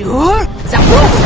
Chúa, giặc buộc.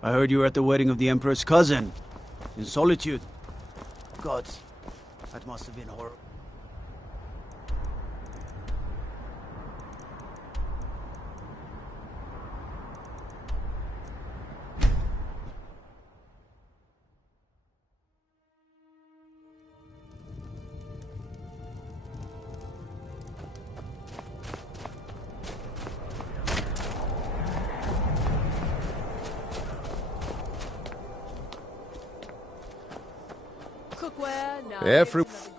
I heard you were at the wedding of the Emperor's cousin. In Solitude. God, that must have been horrible.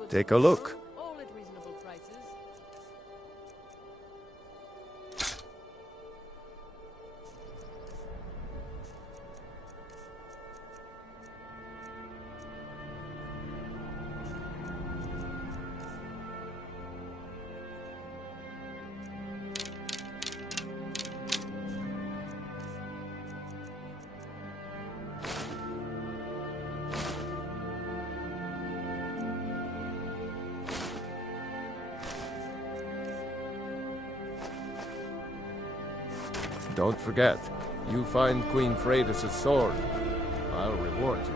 Take a look. Don't forget, you find Queen Freydis' sword. I'll reward you.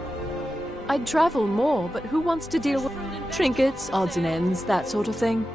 I'd travel more, but who wants to deal with trinkets, odds and ends, that sort of thing?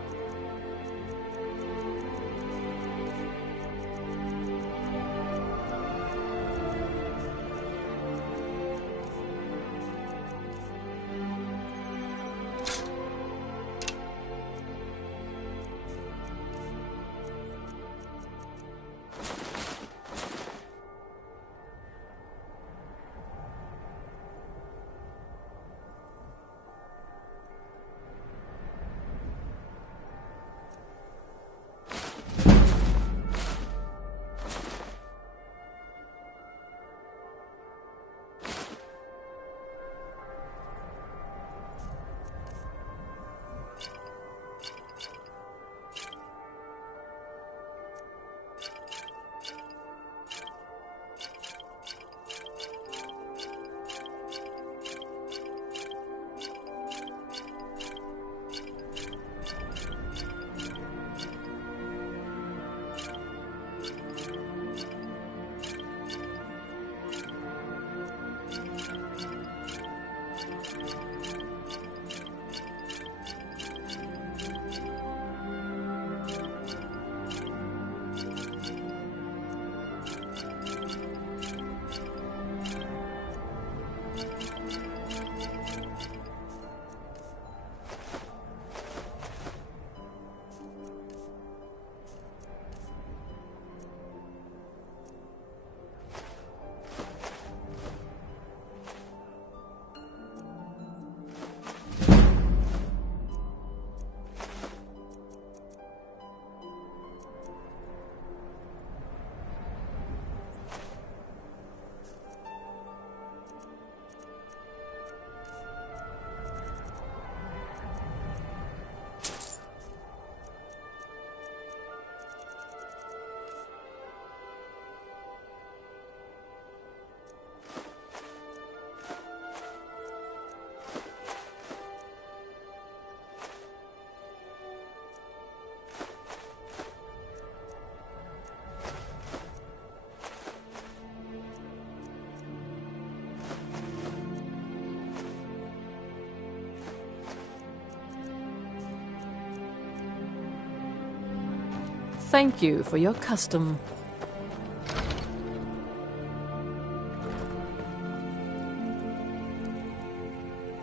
thank you for your custom.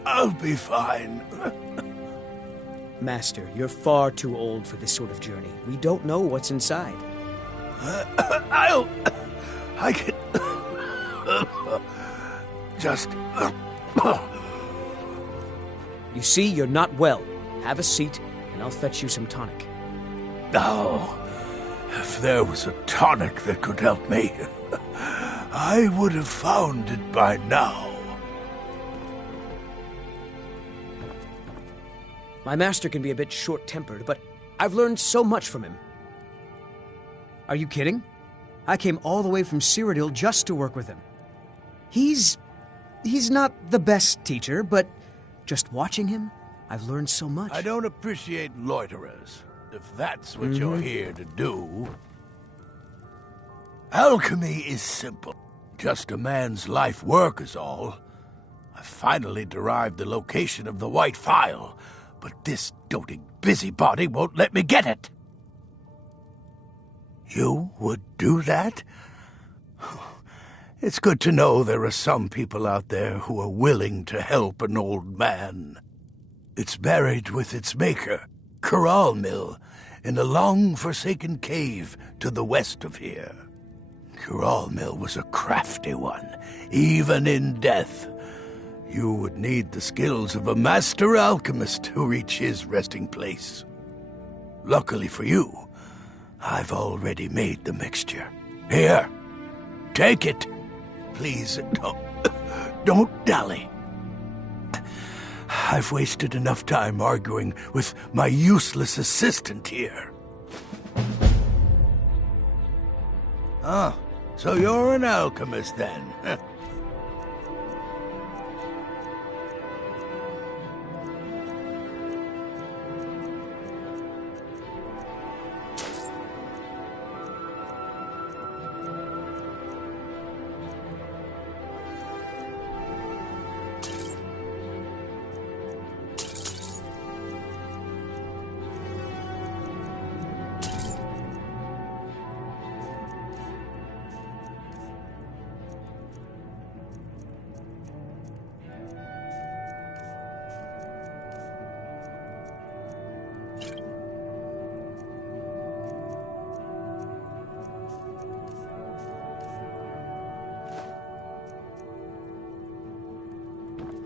I'll be fine. Master, you're far too old for this sort of journey. We don't know what's inside. I can... Just... You see, you're not well. Have a seat, and I'll fetch you some tonic. Oh, if there was a tonic that could help me, I would have found it by now. My master can be a bit short-tempered, but I've learned so much from him. Are you kidding? I came all the way from Cyrodiil just to work with him. He's not the best teacher, but just watching him, I've learned so much. I don't appreciate loiterers, if that's what you're here to do. Alchemy is simple. Just a man's life work is all. I finally derived the location of the White Phial, but this doting busybody won't let me get it. You would do that? It's good to know there are some people out there who are willing to help an old man. It's buried with its maker, Coralmill, in a long-forsaken cave to the west of here. Coralmill was a crafty one, even in death. You would need the skills of a master alchemist to reach his resting place. Luckily for you, I've already made the mixture. Here, take it. Please, don't dally. I've wasted enough time arguing with my useless assistant here. Ah, so you're an alchemist then?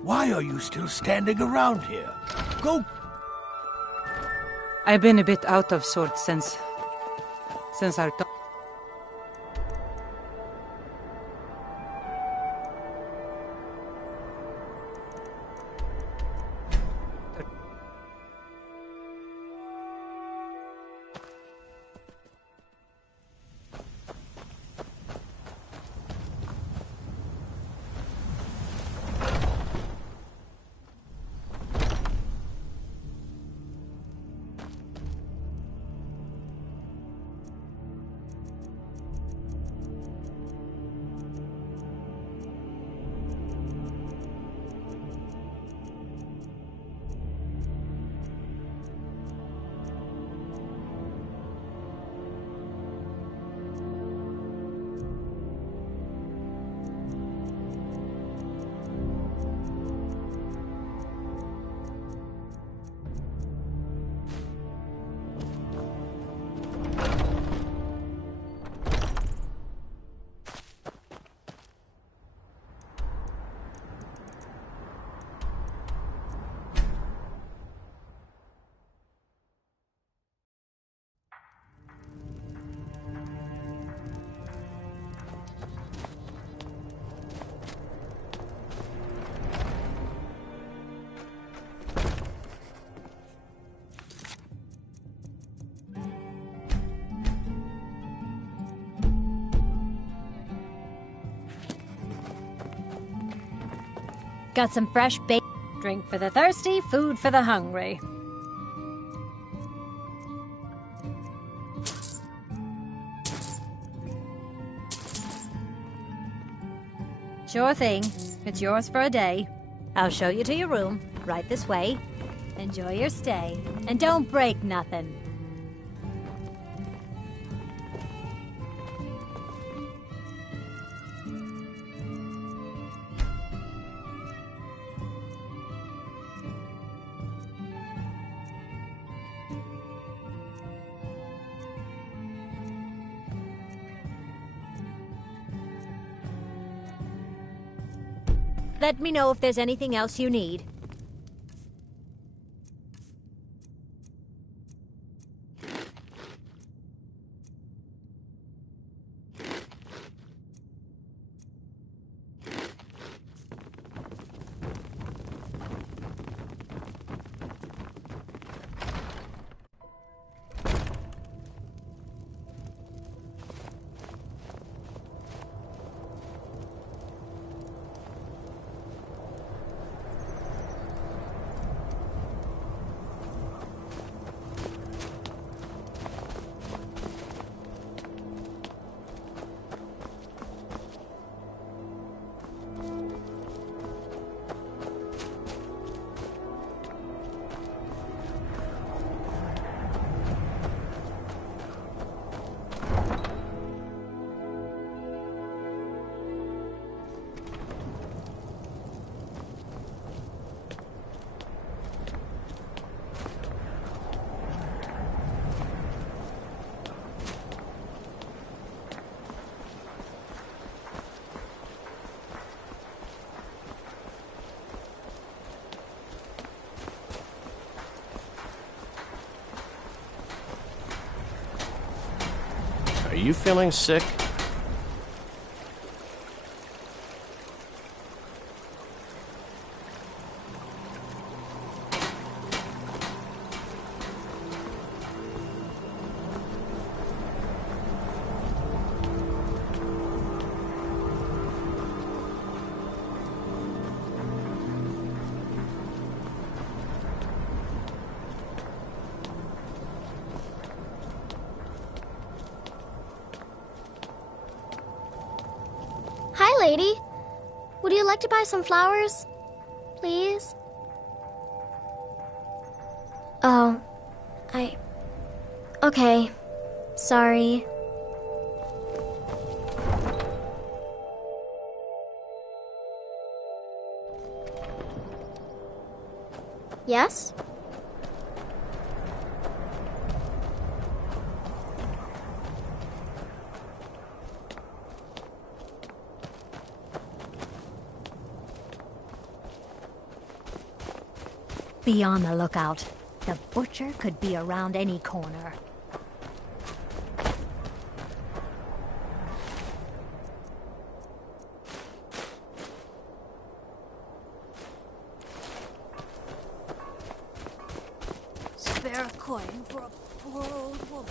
Why are you still standing around here? Go! I've been a bit out of sorts since our talk. Got some fresh bait. Drink for the thirsty, food for the hungry. Sure thing. It's yours for a day. I'll show you to your room, right this way. Enjoy your stay, and don't break nothing. Let me know if there's anything else you need. Are you feeling sick? Hi, lady. Would you like to buy some flowers? Please? Oh, Okay. Sorry. Yes? Be on the lookout. The butcher could be around any corner. Spare a coin for a poor old woman.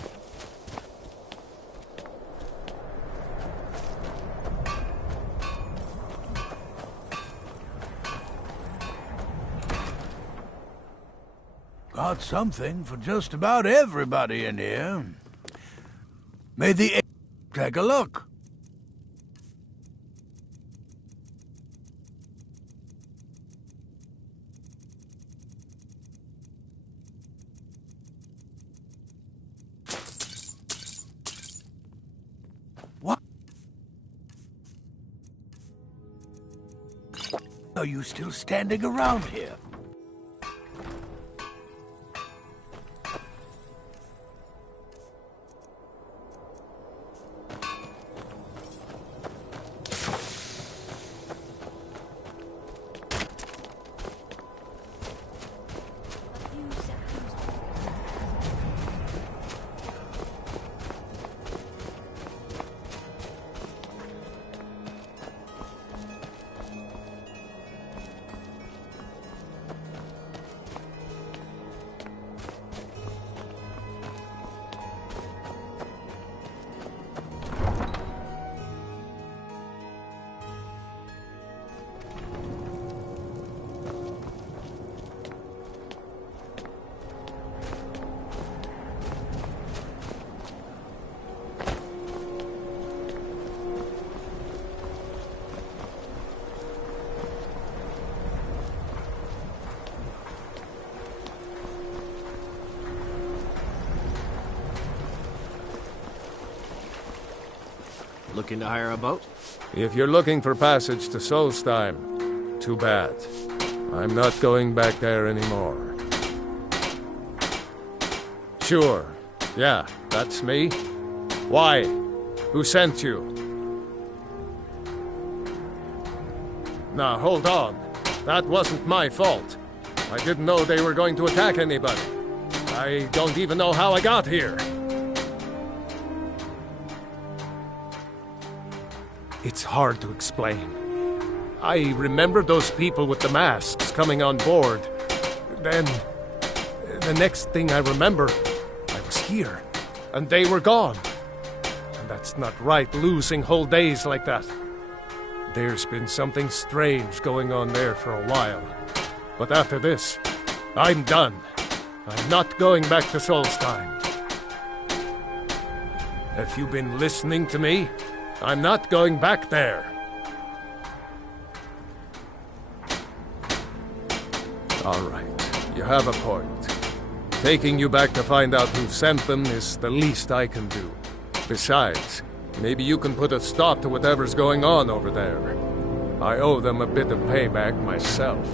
Got something for just about everybody in here. May the take a look. What? Are you still standing around here? Looking to hire a boat? If you're looking for passage to Solstheim, too bad. I'm not going back there anymore. Sure. Yeah, that's me. Why? Who sent you? Now, hold on. That wasn't my fault. I didn't know they were going to attack anybody. I don't even know how I got here. It's hard to explain. I remember those people with the masks coming on board. Then, the next thing I remember, I was here, and they were gone. And that's not right, losing whole days like that. There's been something strange going on there for a while. But after this, I'm done. I'm not going back to Solstheim. Have you been listening to me? I'm not going back there. All right, you have a point. Taking you back to find out who sent them is the least I can do. Besides, maybe you can put a stop to whatever's going on over there. I owe them a bit of payback myself.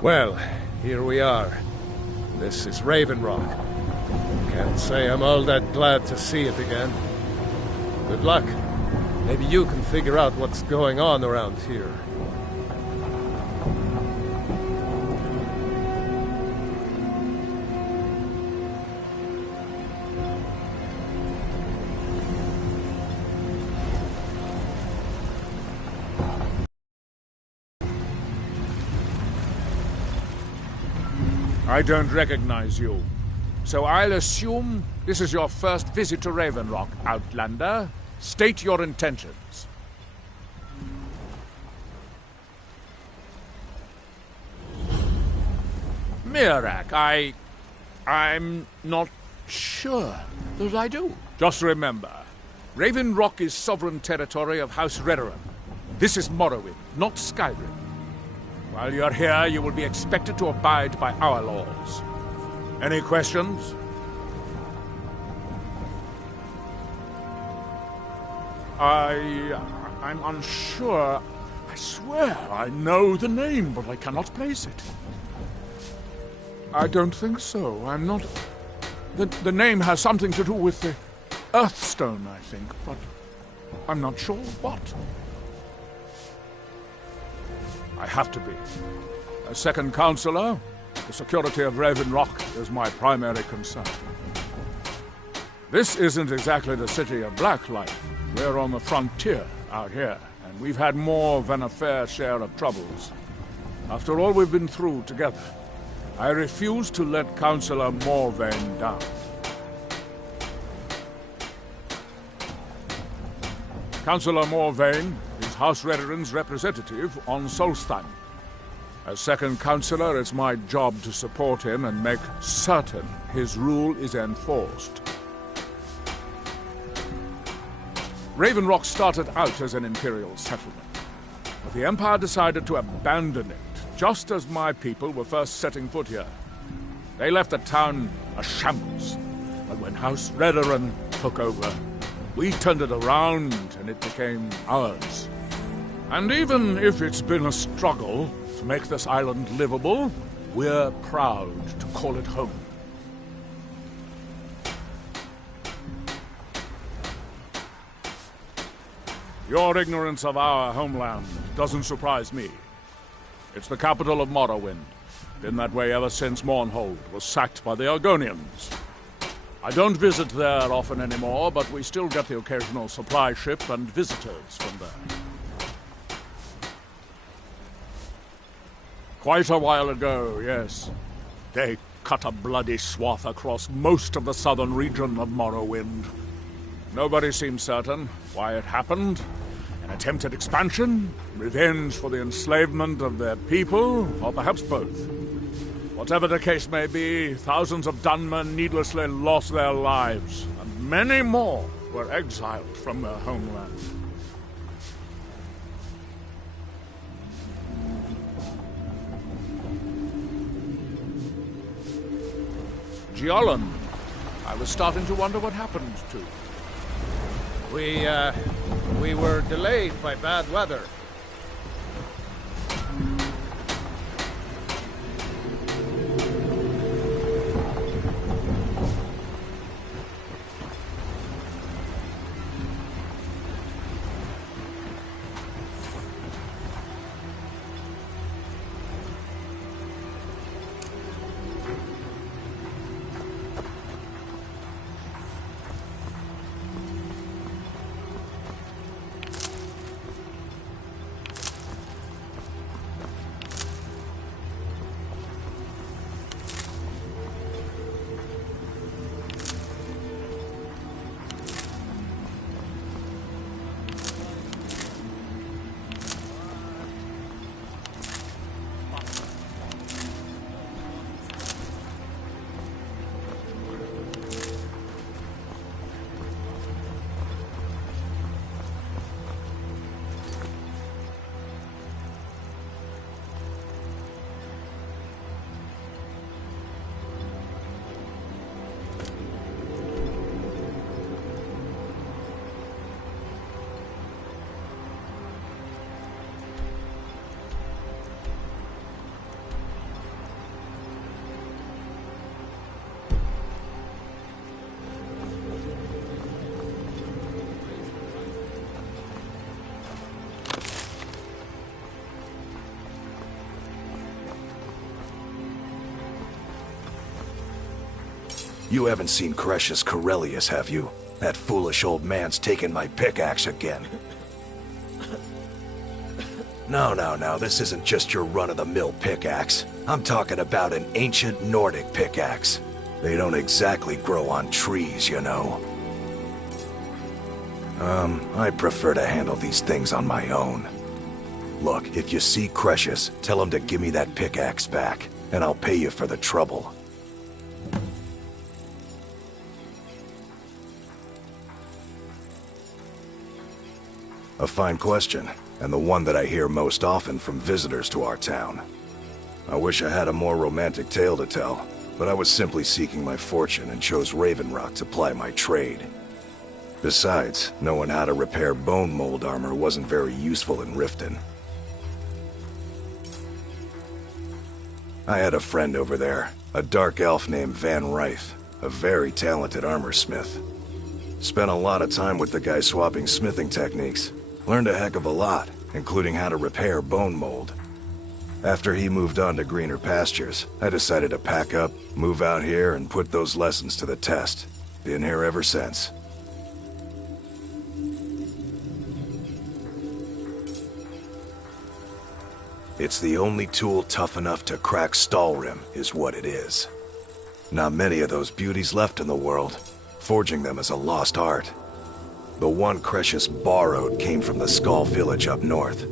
Well, here we are. This is Raven Rock. Can't say I'm all that glad to see it again. Good luck. Maybe you can figure out what's going on around here. I don't recognize you. So I'll assume this is your first visit to Raven Rock, Outlander. State your intentions. Mirak, I'm not sure that I do. Just remember, Raven Rock is sovereign territory of House Redoran. This is Morrowind, not Skyrim. While you're here, you will be expected to abide by our laws. Any questions? I'm unsure. I swear I know the name, but I cannot place it. I don't think so. I'm not... The name has something to do with the Earthstone, I think, but I'm not sure what. I have to be. As second counselor, the security of Raven Rock is my primary concern. This isn't exactly the city of Blacklight. We're on the frontier out here, and we've had more than a fair share of troubles. After all we've been through together, I refuse to let Councillor Morvain down. Councillor Morvain is House Redoran's representative on Solstheim. As second councillor, it's my job to support him and make certain his rule is enforced. Raven Rock started out as an imperial settlement, but the Empire decided to abandon it just as my people were first setting foot here. They left the town a shambles, but when House Redoran took over, we turned it around and it became ours. And even if it's been a struggle to make this island livable, we're proud to call it home. Your ignorance of our homeland doesn't surprise me. It's the capital of Morrowind. Been that way ever since Mournhold was sacked by the Argonians. I don't visit there often anymore, but we still get the occasional supply ship and visitors from there. Quite a while ago, yes. They cut a bloody swath across most of the southern region of Morrowind. Nobody seems certain why it happened. An attempted expansion, revenge for the enslavement of their people, or perhaps both. Whatever the case may be, thousands of Dunmen needlessly lost their lives, and many more were exiled from their homeland. Giolan, I was starting to wonder what happened to. We We were delayed by bad weather. You haven't seen Crucius Corellius, have you? That foolish old man's taken my pickaxe again. No, this isn't just your run-of-the-mill pickaxe. I'm talking about an ancient Nordic pickaxe. They don't exactly grow on trees, you know. I prefer to handle these things on my own. Look, if you see Crucius, tell him to give me that pickaxe back, and I'll pay you for the trouble. A fine question, and the one that I hear most often from visitors to our town. I wish I had a more romantic tale to tell, but I was simply seeking my fortune and chose Raven Rock to ply my trade. Besides, knowing how to repair bone mold armor wasn't very useful in Riften. I had a friend over there, a dark elf named Van Ryth, a very talented armor smith. Spent a lot of time with the guy swapping smithing techniques. Learned a heck of a lot, including how to repair bone mold. After he moved on to greener pastures, I decided to pack up, move out here, and put those lessons to the test. Been here ever since. It's the only tool tough enough to crack Skyrim, is what it is. Not many of those beauties left in the world. Forging them is a lost art. The one Crucius borrowed came from the Skull village up north.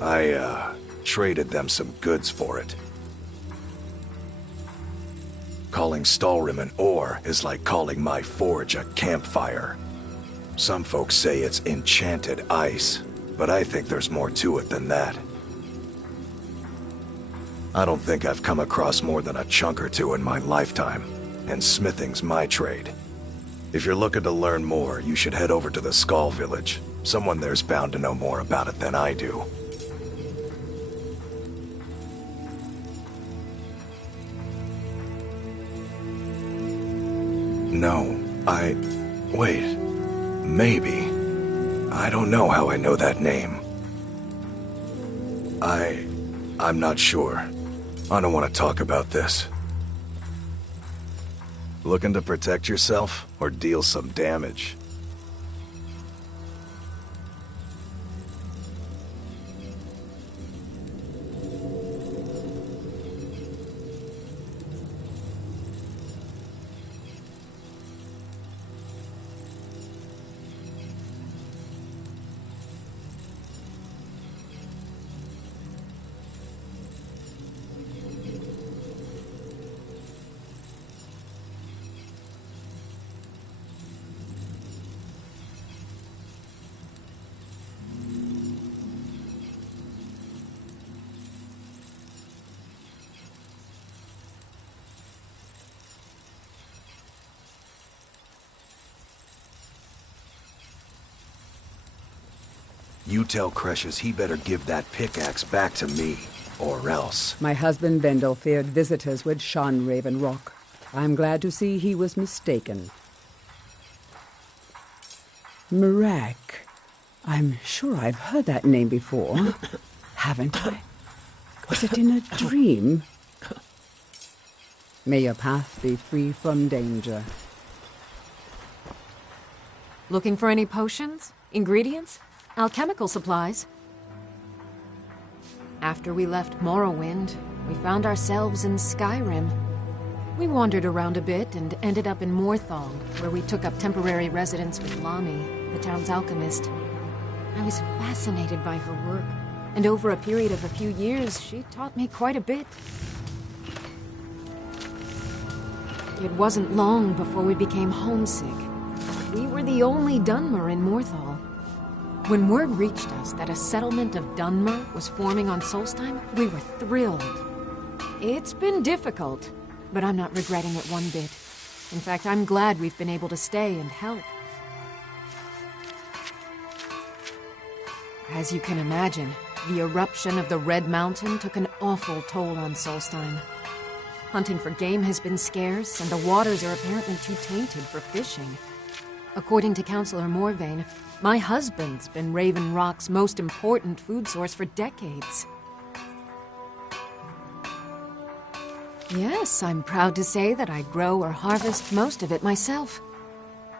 I, traded them some goods for it. Calling Skyrim an ore is like calling my forge a campfire. Some folks say it's enchanted ice, but I think there's more to it than that. I don't think I've come across more than a chunk or two in my lifetime, and smithing's my trade. If you're looking to learn more, you should head over to the Skull village. Someone there's bound to know more about it than I do. No, wait. Maybe. I don't know how I know that name. I'm not sure. I don't want to talk about this. Looking to protect yourself, or deal some damage? You tell Cresius he better give that pickaxe back to me, or else. My husband Vendel feared visitors would shun Raven Rock. I'm glad to see he was mistaken. Mirak. I'm sure I've heard that name before. Haven't I? Was it in a dream? May your path be free from danger. Looking for any potions? Ingredients? Alchemical supplies? After we left Morrowind, we found ourselves in Skyrim. We wandered around a bit and ended up in Morthal, where we took up temporary residence with Lami, the town's alchemist. I was fascinated by her work, and over a period of a few years, she taught me quite a bit. It wasn't long before we became homesick. We were the only Dunmer in Morthal. When word reached us that a settlement of Dunmer was forming on Solstheim, we were thrilled. It's been difficult, but I'm not regretting it one bit. In fact, I'm glad we've been able to stay and help. As you can imagine, the eruption of the Red Mountain took an awful toll on Solstheim. Hunting for game has been scarce, and the waters are apparently too tainted for fishing. According to Councillor Morvain, my husband's been Raven Rock's most important food source for decades. Yes, I'm proud to say that I grow or harvest most of it myself.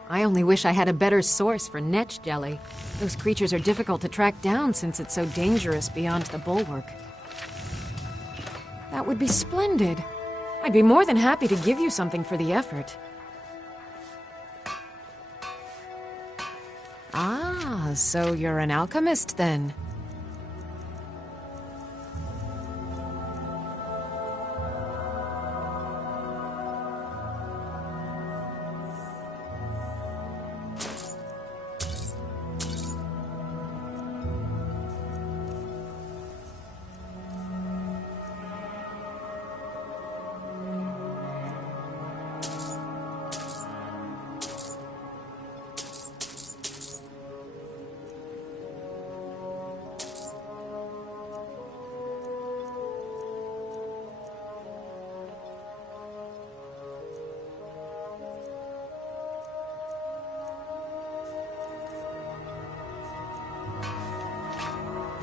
I only wish I had a better source for netch jelly. Those creatures are difficult to track down since it's so dangerous beyond the bulwark. That would be splendid. I'd be more than happy to give you something for the effort. Ah, so you're an alchemist then?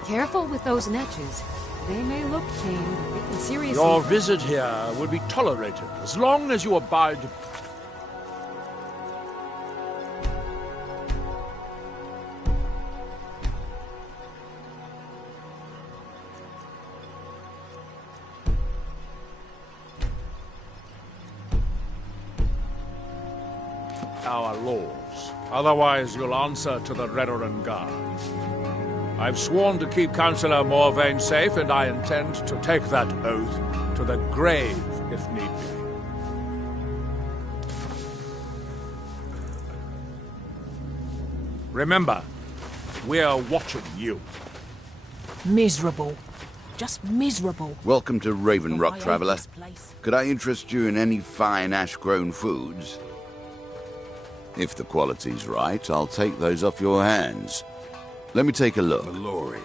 Careful with those netches. They may look tame, but they can seriously... Your visit here will be tolerated as long as you abide... our laws. Otherwise, you'll answer to the Redoran Guard. I've sworn to keep Councillor Morvain safe, and I intend to take that oath to the grave, if need be. Remember, we're watching you. Miserable. Just miserable. Welcome to Raven Rock, traveler. Could I interest you in any fine ash-grown foods? If the quality's right, I'll take those off your hands. Let me take a look. Mallory,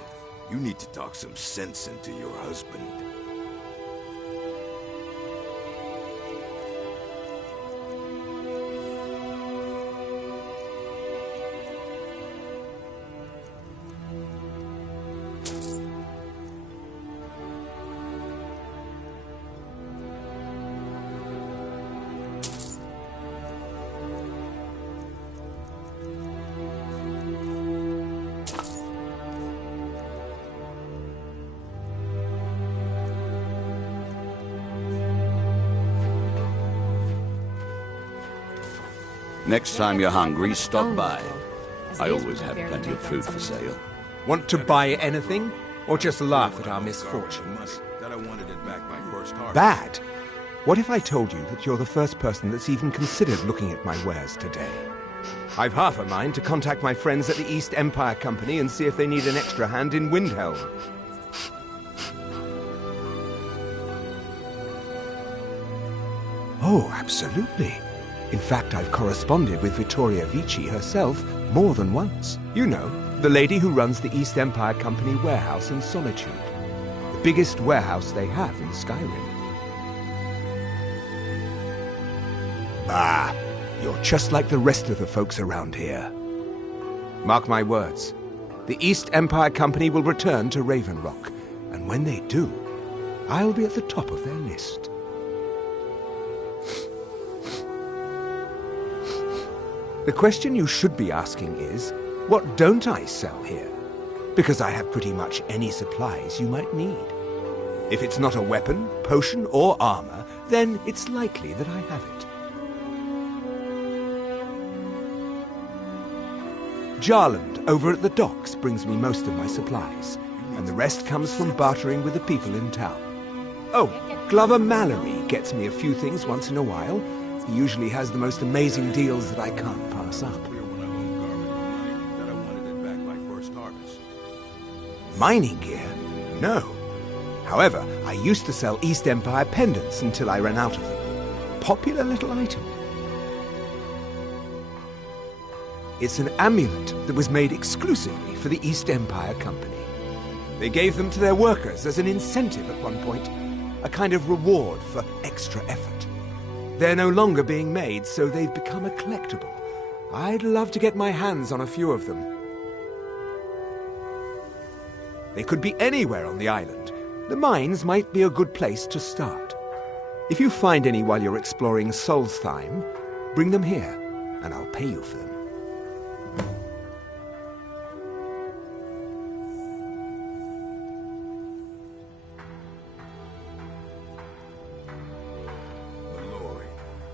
you need to talk some sense into your husband. Next time you're hungry, stop by. I always have plenty of food for sale. Want to buy anything? Or just laugh at our misfortunes? Bad? What if I told you that you're the first person that's even considered looking at my wares today? I've half a mind to contact my friends at the East Empire Company and see if they need an extra hand in Windhelm. Oh, absolutely. In fact, I've corresponded with Vittoria Vici herself more than once. You know, The lady who runs the East Empire Company warehouse in Solitude. The biggest warehouse they have in Skyrim. Ah, you're just like the rest of the folks around here. Mark my words. The East Empire Company will return to Raven Rock, and when they do, I'll be at the top of their list. The question you should be asking is, what don't I sell here? Because I have pretty much any supplies you might need. If it's not a weapon, potion, or armor, then it's likely that I have it. Jarland, over at the docks, brings me most of my supplies, and the rest comes from bartering with the people in town. Oh, Glover Mallory gets me a few things once in a while. He usually has the most amazing deals that I can't pass up. Mining gear? No. However, I used to sell East Empire pendants until I ran out of them. Popular little item. It's an amulet that was made exclusively for the East Empire Company. They gave them to their workers as an incentive at one point, a kind of reward for extra effort. They're no longer being made, so they've become a collectible. I'd love to get my hands on a few of them. They could be anywhere on the island. The mines might be a good place to start. If you find any while you're exploring Solstheim, bring them here, and I'll pay you for them.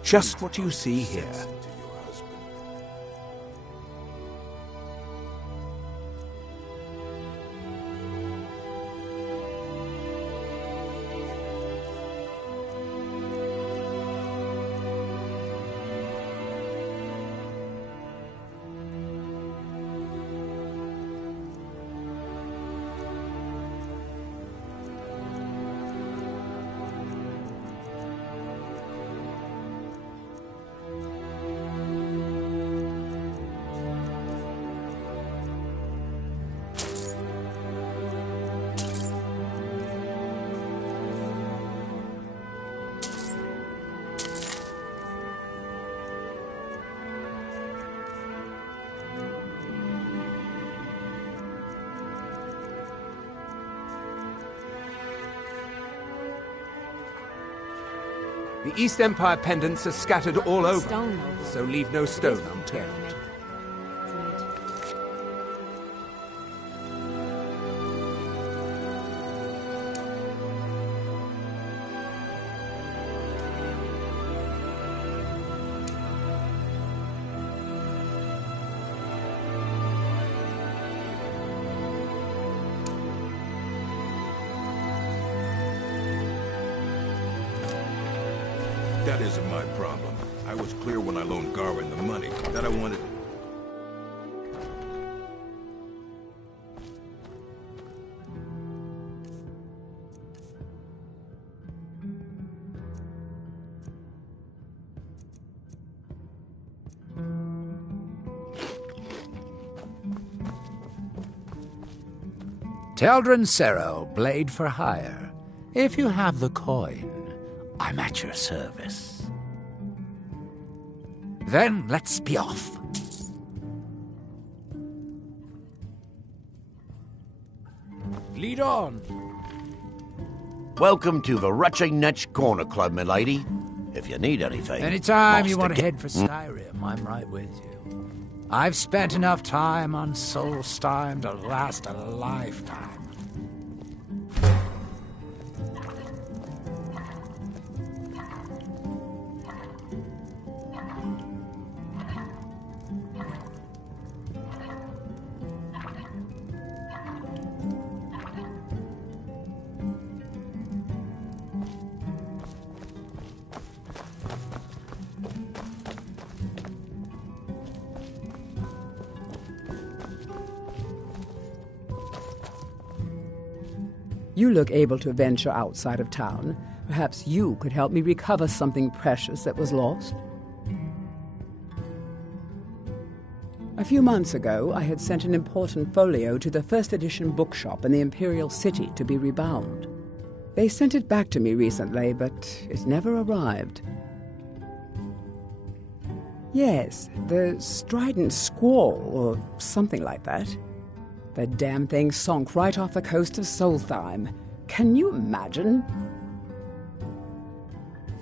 Just what you see here. The East Empire pendants are scattered all over, so leave no stone unturned. That isn't my problem. I was clear when I loaned Garwin the money that I wanted... Teldrin Sero, blade for hire. If you have the coin, I'm at your service. Then let's be off. Lead on. Welcome to the Rutching Netch Corner Club, milady. If you need anything... Anytime you want to head for Skyrim, I'm right with you. I've spent enough time on Solstheim to last a lifetime. You look able to venture outside of town. Perhaps you could help me recover something precious that was lost? A few months ago, I had sent an important folio to the first edition bookshop in the Imperial City to be rebound. They sent it back to me recently, but it never arrived. Yes, the Strident Squall, or something like that. The damn thing sunk right off the coast of Solstheim. Can you imagine?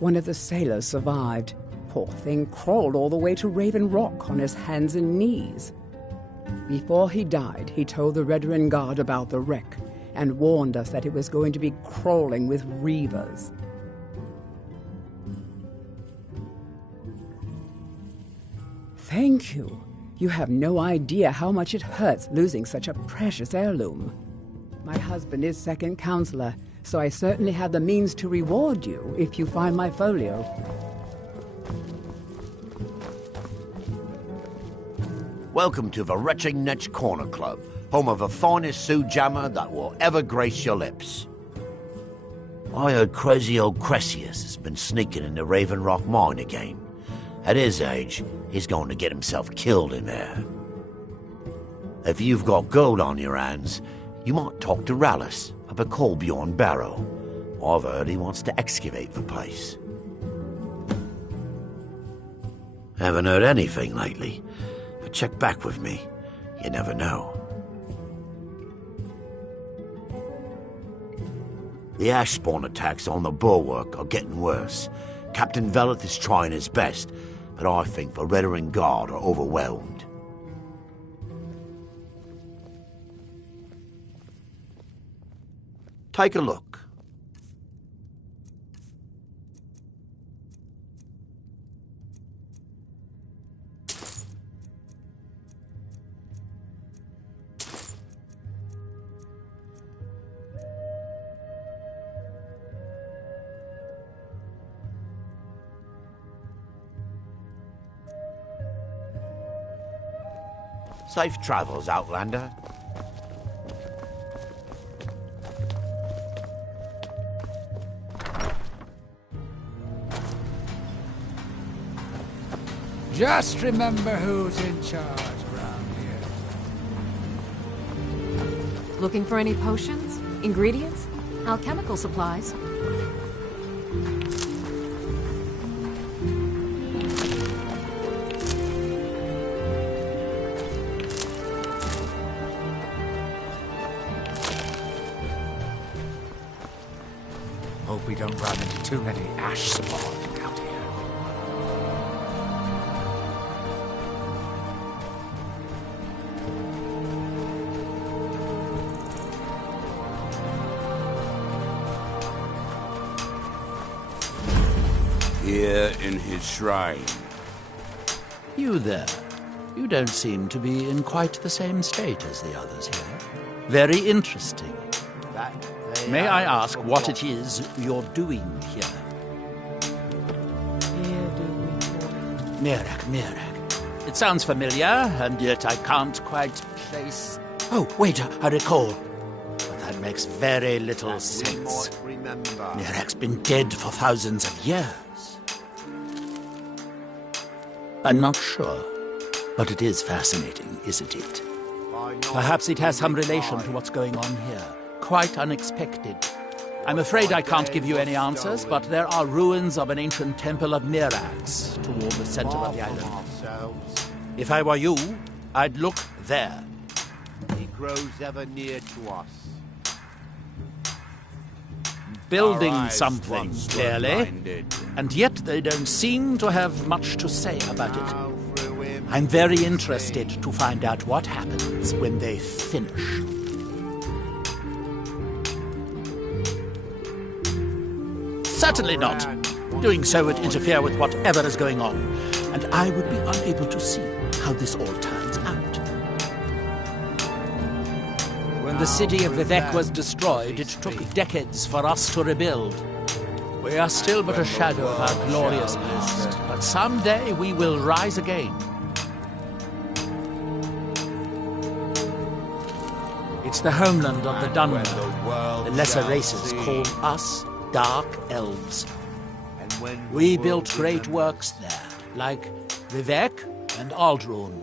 One of the sailors survived. Poor thing crawled all the way to Raven Rock on his hands and knees. Before he died, he told the Redoran Guard about the wreck and warned us that it was going to be crawling with reavers. Thank you. You have no idea how much it hurts losing such a precious heirloom. My husband is second counselor, so I certainly have the means to reward you if you find my folio. Welcome to the Retching Netch Corner Club, home of the finest Sioux jammer that will ever grace your lips. I heard crazy old Cressius has been sneaking in the Raven Rock mine again. At his age, he's going to get himself killed in there. If you've got gold on your hands, you might talk to Rallis up at Colbjorn Barrow. I've heard he wants to excavate the place. Haven't heard anything lately, but check back with me. You never know. The ash spawn attacks on the bulwark are getting worse. Captain Veleth is trying his best, but I think the Redoran Guard are overwhelmed. Take a look. Safe travels, Outlander. Just remember who's in charge around here. Looking for any potions? Ingredients? Alchemical supplies? Hope we don't run into too many ash spawn out here. Here in his shrine. You there. You don't seem to be in quite the same state as the others here. Very interesting. May I ask what it is you're doing here? Mirak. It sounds familiar, and yet I can't quite place... Oh, wait, I recall. But that makes very little sense. Mirak's been dead for thousands of years. I'm not sure, but it is fascinating, isn't it? Perhaps it has some relation to what's going on here. Quite unexpected. I'm afraid I can't give you any answers, but there are ruins of an ancient temple of Mirax toward the center of the island. If I were you, I'd look there. He grows ever near to us. Building something, clearly, and yet they don't seem to have much to say about it. I'm very interested to find out what happens when they finish. Certainly not. Doing so would interfere with whatever is going on, and I would be unable to see how this all turns out. When the city of Vivek was destroyed, it took decades for us to rebuild. We are still but a shadow of our glorious past, but someday we will rise again. It's the homeland of the Dunmer. The lesser races call us Dark Elves. We built great works there, like Vivek and Aldrun.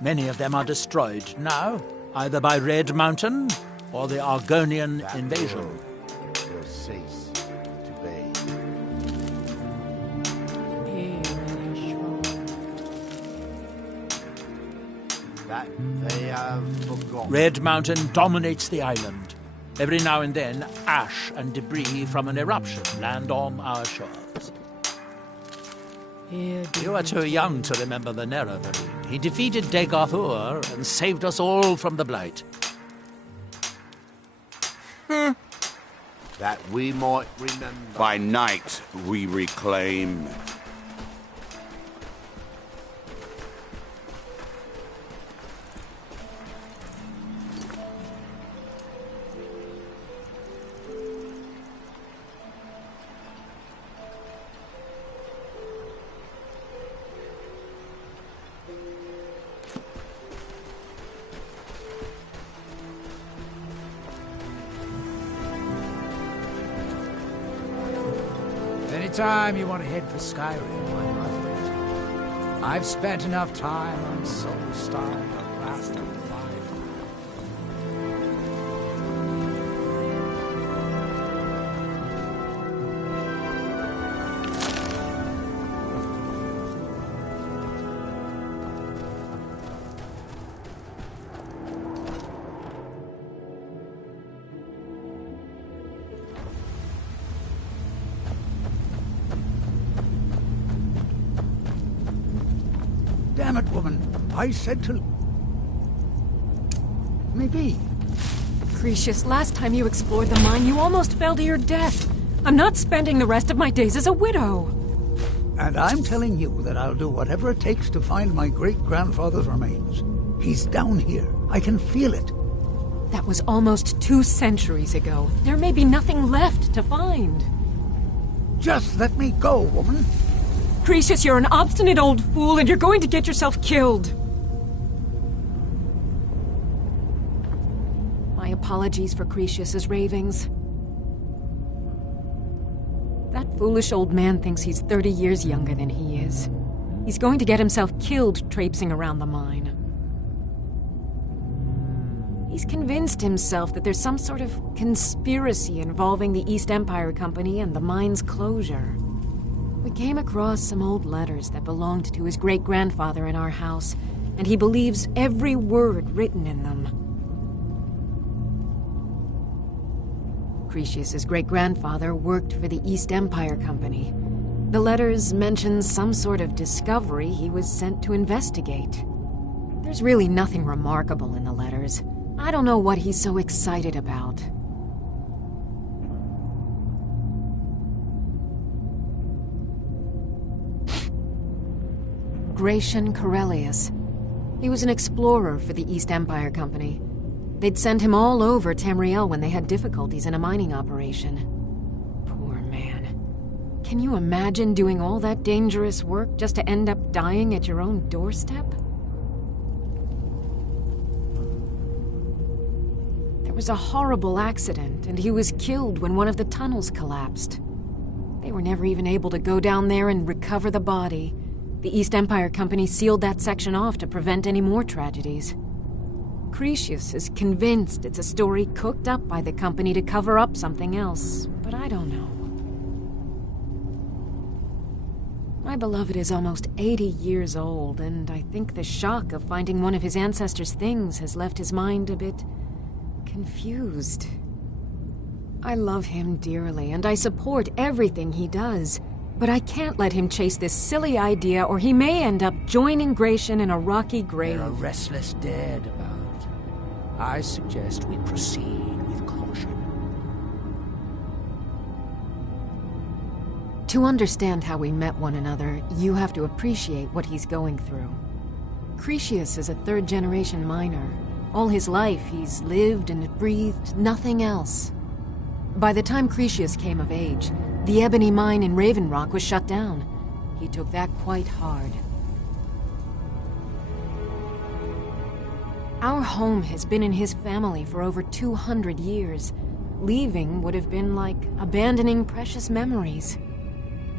Many of them are destroyed now, either by Red Mountain or the Argonian invasion. Will cease to be. That they have forgotten. Red Mountain dominates the island. Every now and then, ash and debris from an eruption land on our shores. You are too young to remember the Nerevarine. He defeated Degathur and saved us all from the Blight. That we might remember. By night, we reclaim. Anytime you want to head for Skyrim, I'm right with you. I've spent enough time on Solstheim to last a lifetime. Damn it, woman. I said to... Maybe. Cretius, last time you explored the mine, you almost fell to your death. I'm not spending the rest of my days as a widow. And I'm telling you that I'll do whatever it takes to find my great-grandfather's remains. He's down here. I can feel it. That was almost 2 centuries ago. There may be nothing left to find. Just let me go, woman. Cretius, you're an obstinate old fool, and you're going to get yourself killed. My apologies for Cretius's ravings. That foolish old man thinks he's 30 years younger than he is. He's going to get himself killed traipsing around the mine. He's convinced himself that there's some sort of conspiracy involving the East Empire Company and the mine's closure. We came across some old letters that belonged to his great-grandfather in our house, and he believes every word written in them. Cretius's great-grandfather worked for the East Empire Company. The letters mention some sort of discovery he was sent to investigate. There's really nothing remarkable in the letters. I don't know what he's so excited about. Gratian Corellius. He was an explorer for the East Empire Company. They'd send him all over Tamriel when they had difficulties in a mining operation. Poor man. Can you imagine doing all that dangerous work just to end up dying at your own doorstep? There was a horrible accident, and he was killed when one of the tunnels collapsed. They were never even able to go down there and recover the body. The East Empire Company sealed that section off to prevent any more tragedies. Cretius is convinced it's a story cooked up by the company to cover up something else, but I don't know. My beloved is almost 80 years old, and I think the shock of finding one of his ancestors' things has left his mind a bit confused. I love him dearly, and I support everything he does. But I can't let him chase this silly idea, or he may end up joining Gratian in a rocky grave. There are restless dead about. I suggest we proceed with caution. To understand how we met one another, you have to appreciate what he's going through. Cretius is a third-generation miner. All his life, he's lived and breathed nothing else. By the time Cretius came of age, the ebony mine in Raven Rock was shut down. He took that quite hard. Our home has been in his family for over 200 years. Leaving would have been like abandoning precious memories.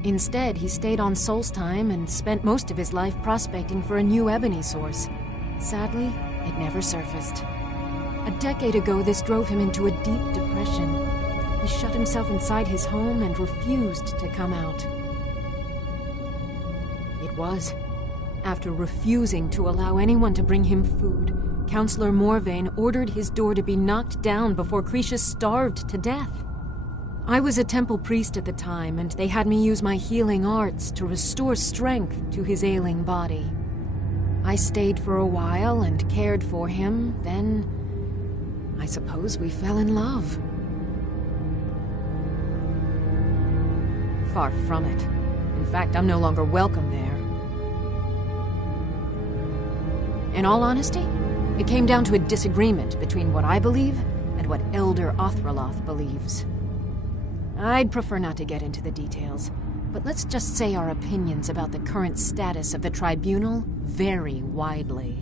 Instead, he stayed on Solstheim and spent most of his life prospecting for a new ebony source. Sadly, it never surfaced. A decade ago, this drove him into a deep depression. He shut himself inside his home and refused to come out. It was after refusing to allow anyone to bring him food, Counselor Morvain ordered his door to be knocked down before Cretius starved to death. I was a temple priest at the time, and they had me use my healing arts to restore strength to his ailing body. I stayed for a while and cared for him, then I suppose we fell in love. Far from it. In fact, I'm no longer welcome there. In all honesty, it came down to a disagreement between what I believe and what Elder Othraloth believes. I'd prefer not to get into the details, but let's just say our opinions about the current status of the tribunal vary widely.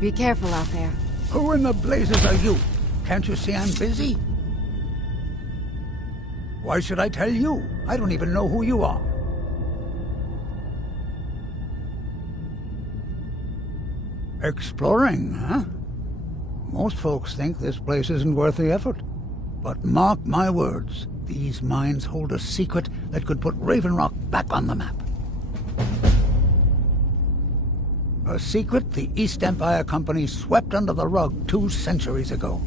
Be careful out there. Who in the blazes are you? Can't you see I'm busy? Why should I tell you? I don't even know who you are. Exploring, huh? Most folks think this place isn't worth the effort. But mark my words, these mines hold a secret that could put Raven Rock back on the map. A secret the East Empire Company swept under the rug 2 centuries ago.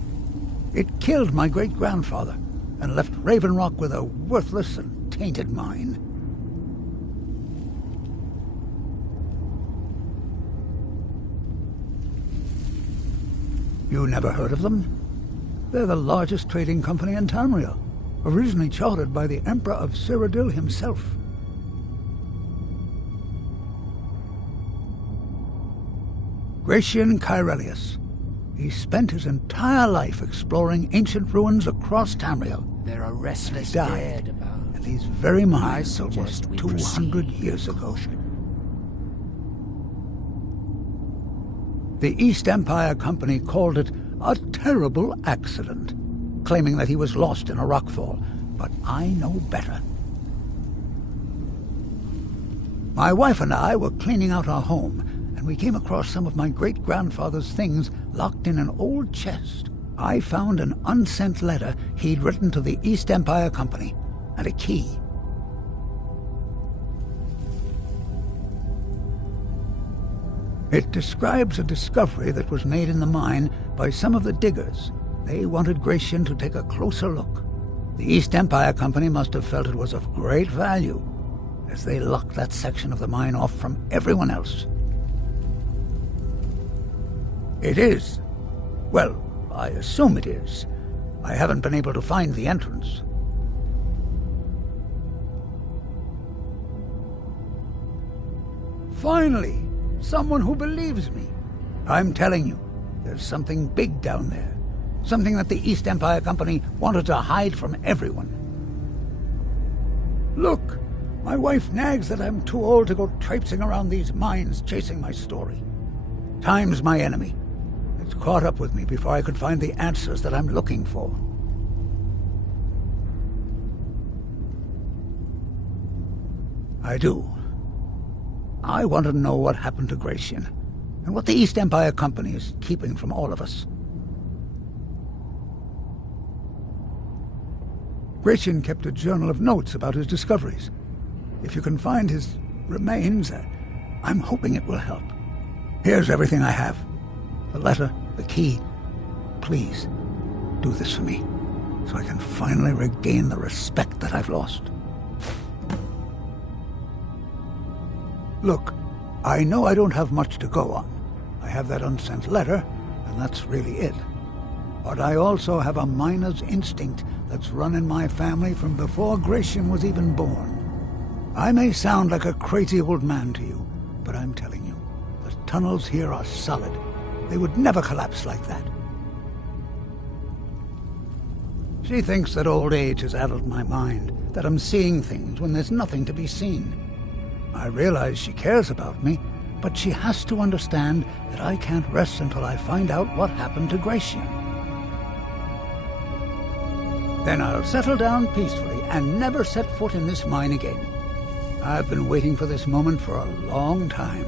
It killed my great-grandfather and left Raven Rock with a worthless and tainted mine. You never heard of them? They're the largest trading company in Tamriel, originally chartered by the Emperor of Cyrodiil himself. Gratian Kyrelius. He spent his entire life exploring ancient ruins across Tamriel. There are restless He died dead about. in these very mines almost 200 years ago. The East Empire Company called it a terrible accident, claiming that he was lost in a rockfall, but I know better. My wife and I were cleaning out our home, and we came across some of my great-grandfather's things locked in an old chest. I found an unsent letter he'd written to the East Empire Company, and a key. It describes a discovery that was made in the mine by some of the diggers. They wanted Gratian to take a closer look. The East Empire Company must have felt it was of great value, as they locked that section of the mine off from everyone else. It is. Well, I assume it is. I haven't been able to find the entrance. Finally! Someone who believes me. I'm telling you, there's something big down there. Something that the East Empire Company wanted to hide from everyone. Look, my wife nags that I'm too old to go traipsing around these mines chasing my story. Time's my enemy. It's caught up with me before I could find the answers that I'm looking for. I do. I want to know what happened to Gratian, and what the East Empire Company is keeping from all of us. Gratian kept a journal of notes about his discoveries. If you can find his remains, I'm hoping it will help. Here's everything I have. The letter, the key. Please, do this for me, so I can finally regain the respect that I've lost. Look, I know I don't have much to go on. I have that unsent letter, and that's really it. But I also have a miner's instinct that's run in my family from before Gratian was even born. I may sound like a crazy old man to you, but I'm telling you, the tunnels here are solid. They would never collapse like that. She thinks that old age has addled my mind, that I'm seeing things when there's nothing to be seen. I realize she cares about me, but she has to understand that I can't rest until I find out what happened to Gratian. Then I'll settle down peacefully and never set foot in this mine again. I've been waiting for this moment for a long time,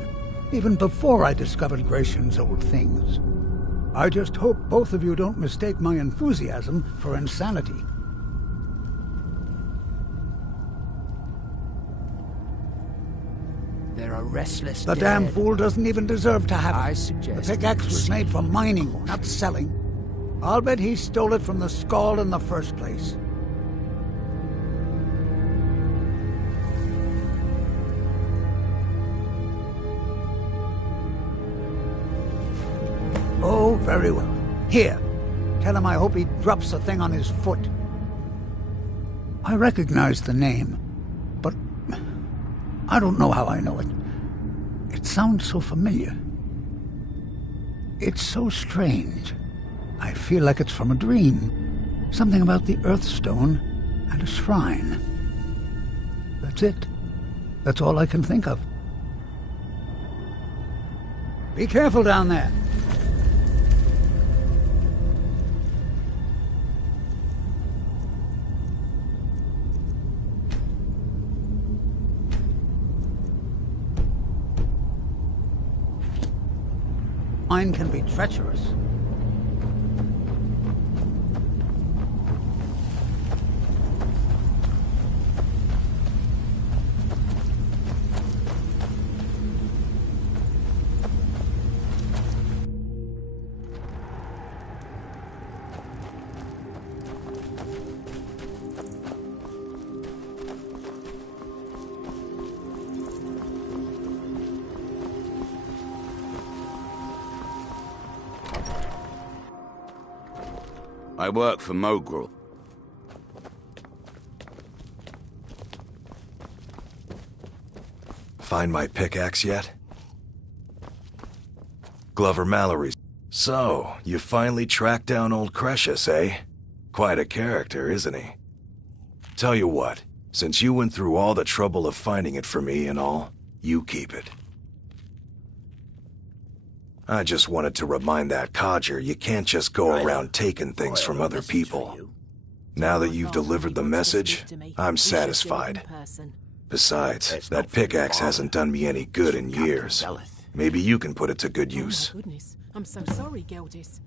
even before I discovered Gratian's old things. I just hope both of you don't mistake my enthusiasm for insanity. There are restless The dead. damn fool doesn't even deserve to have it. I suggest The pickaxe was made for mining, not selling. I'll bet he stole it from the Skald in the first place. Oh, very well. Here, tell him I hope he drops the thing on his foot. I recognize the name, but I don't know how I know it. It sounds so familiar. It's so strange. I feel like it's from a dream. Something about the Earthstone and a shrine. That's it. That's all I can think of. Be careful down there. Mine can be treacherous. I work for Mogrel. Find my pickaxe yet? Glover Mallory's. So, you finally tracked down old Cretius, eh? Quite a character, isn't he? Tell you what, since you went through all the trouble of finding it for me and all, you keep it. I just wanted to remind that codger you can't just go around taking things from other people. Now that you've delivered the message, I'm satisfied. Besides, that pickaxe hasn't done me any good in years. Maybe you can put it to good use. Oh my goodness. I'm so sorry, Geldis.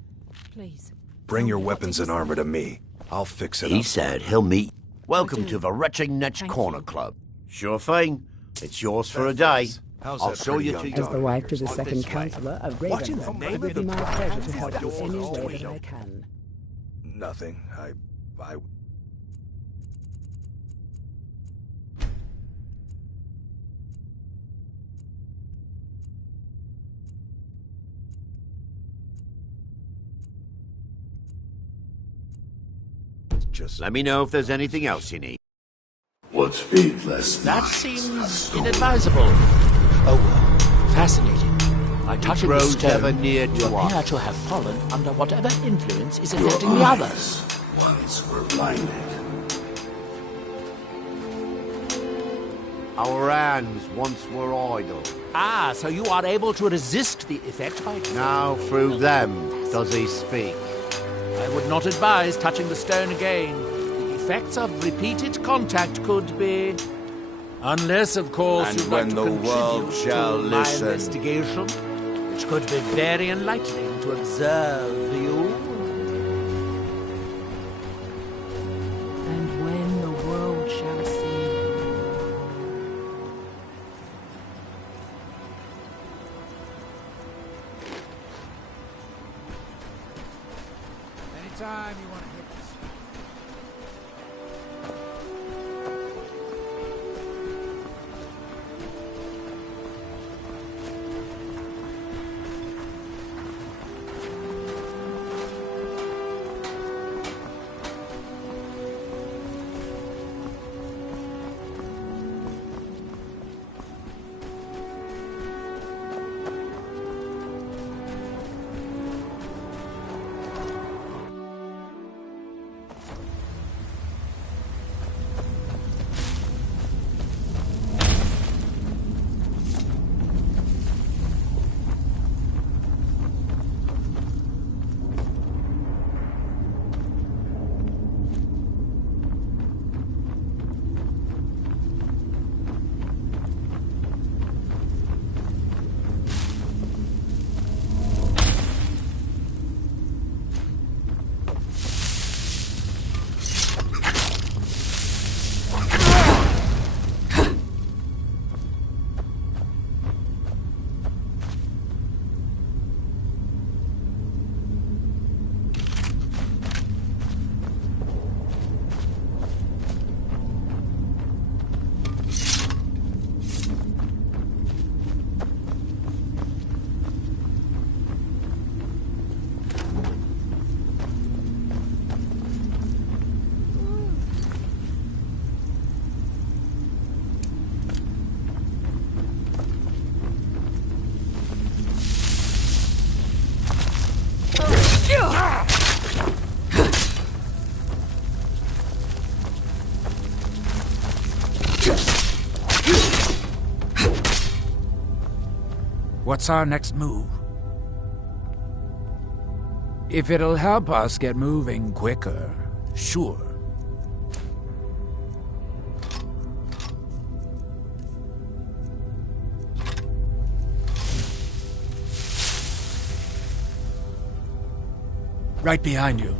Please. Bring your weapons and armor to me. I'll fix it up. He said he'll meet. Welcome to the Retching Netch Corner Club. Sure thing. It's yours for a day. I'll show you to As the wife to the second counselor of Raven, it would be my pleasure to help you any way that I can. Nothing. I... Just let me know if there's anything else you need. What's faithless? That seems inadvisable. Oh, fascinating. By touching the grows stone, ever near to you appear us. to have fallen under whatever influence is affecting the others. Once were blinded. Our hands once were idle. Ah, so you are able to resist the effect by... Now through them does he speak. I would not advise touching the stone again. The effects of repeated contact could be... Unless, of course, And you'd when like to the contribute world shall to my listen. investigation, which could be very enlightening to observe you. And when the world shall see. Anytime you want to hit this. What's our next move? If it'll help us get moving quicker, sure. Right behind you.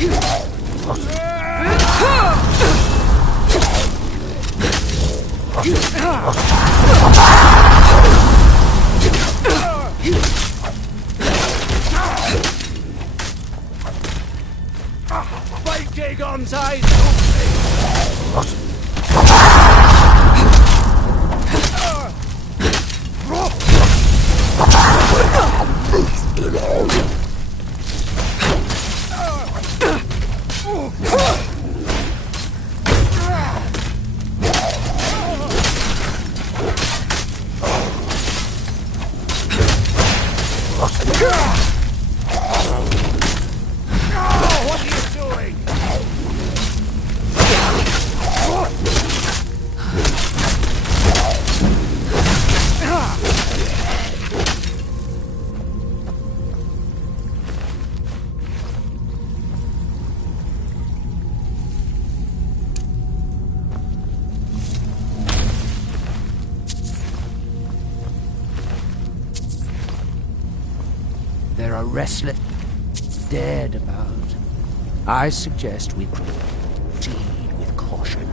Fight Dagon's eyes! What are you doing? There are restless dead about. I suggest we proceed with caution.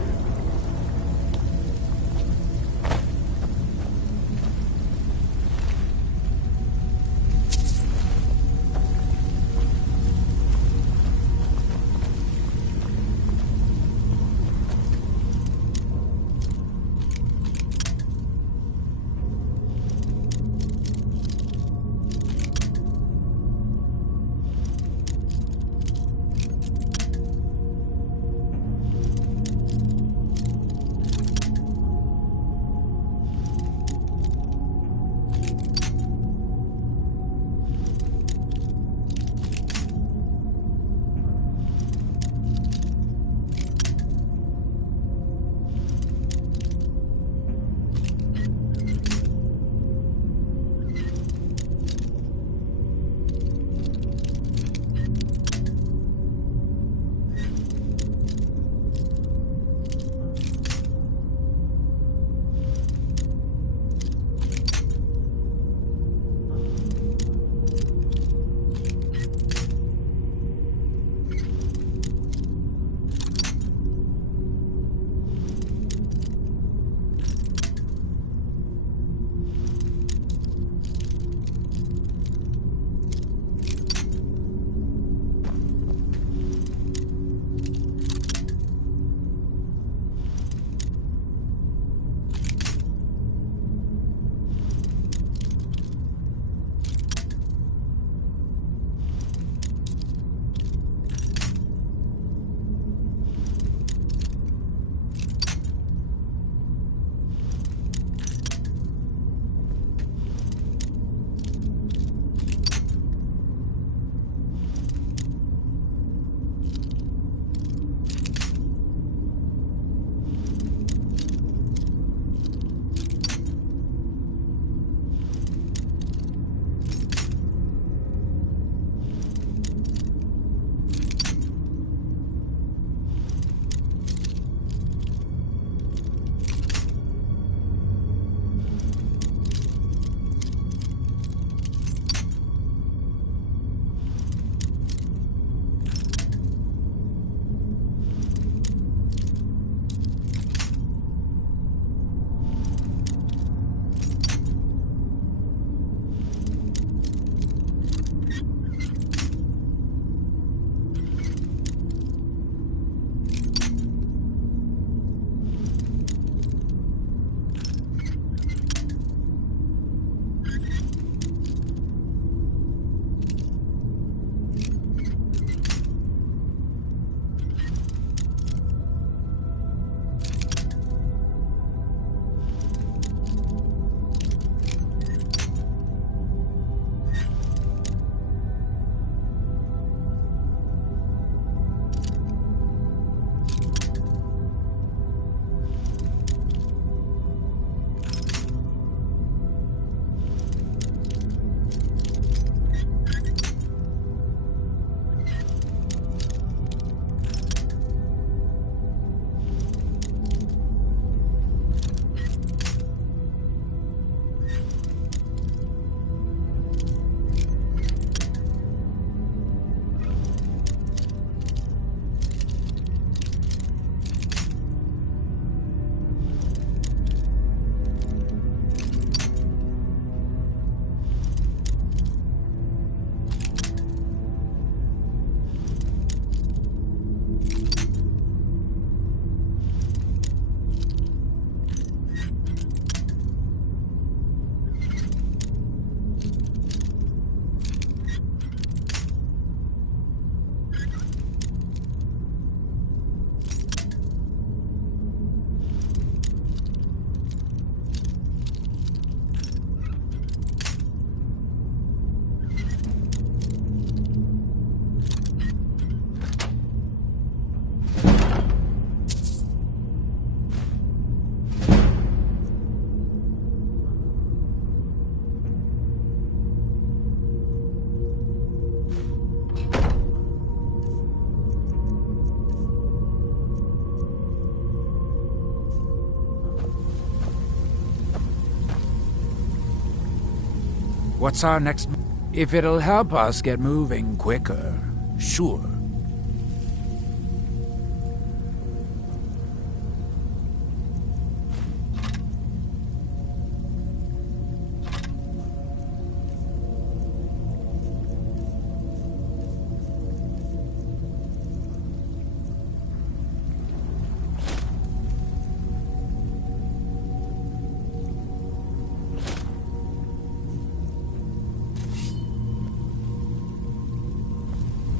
What's our next... If it'll help us get moving quicker, sure.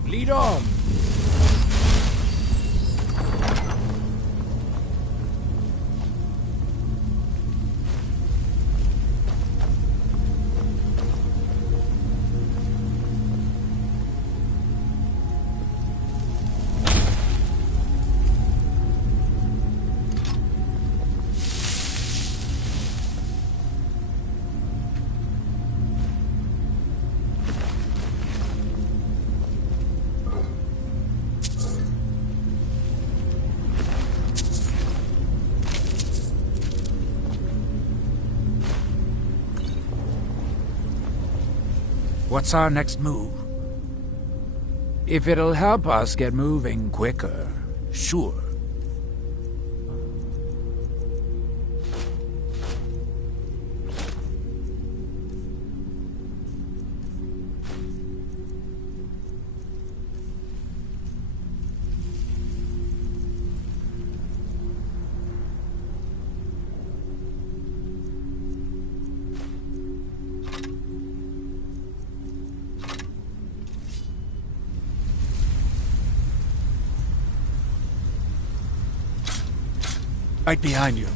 Lead on! What's our next move? If it'll help us get moving quicker, sure. Right behind you.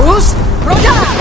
Boost! Roda!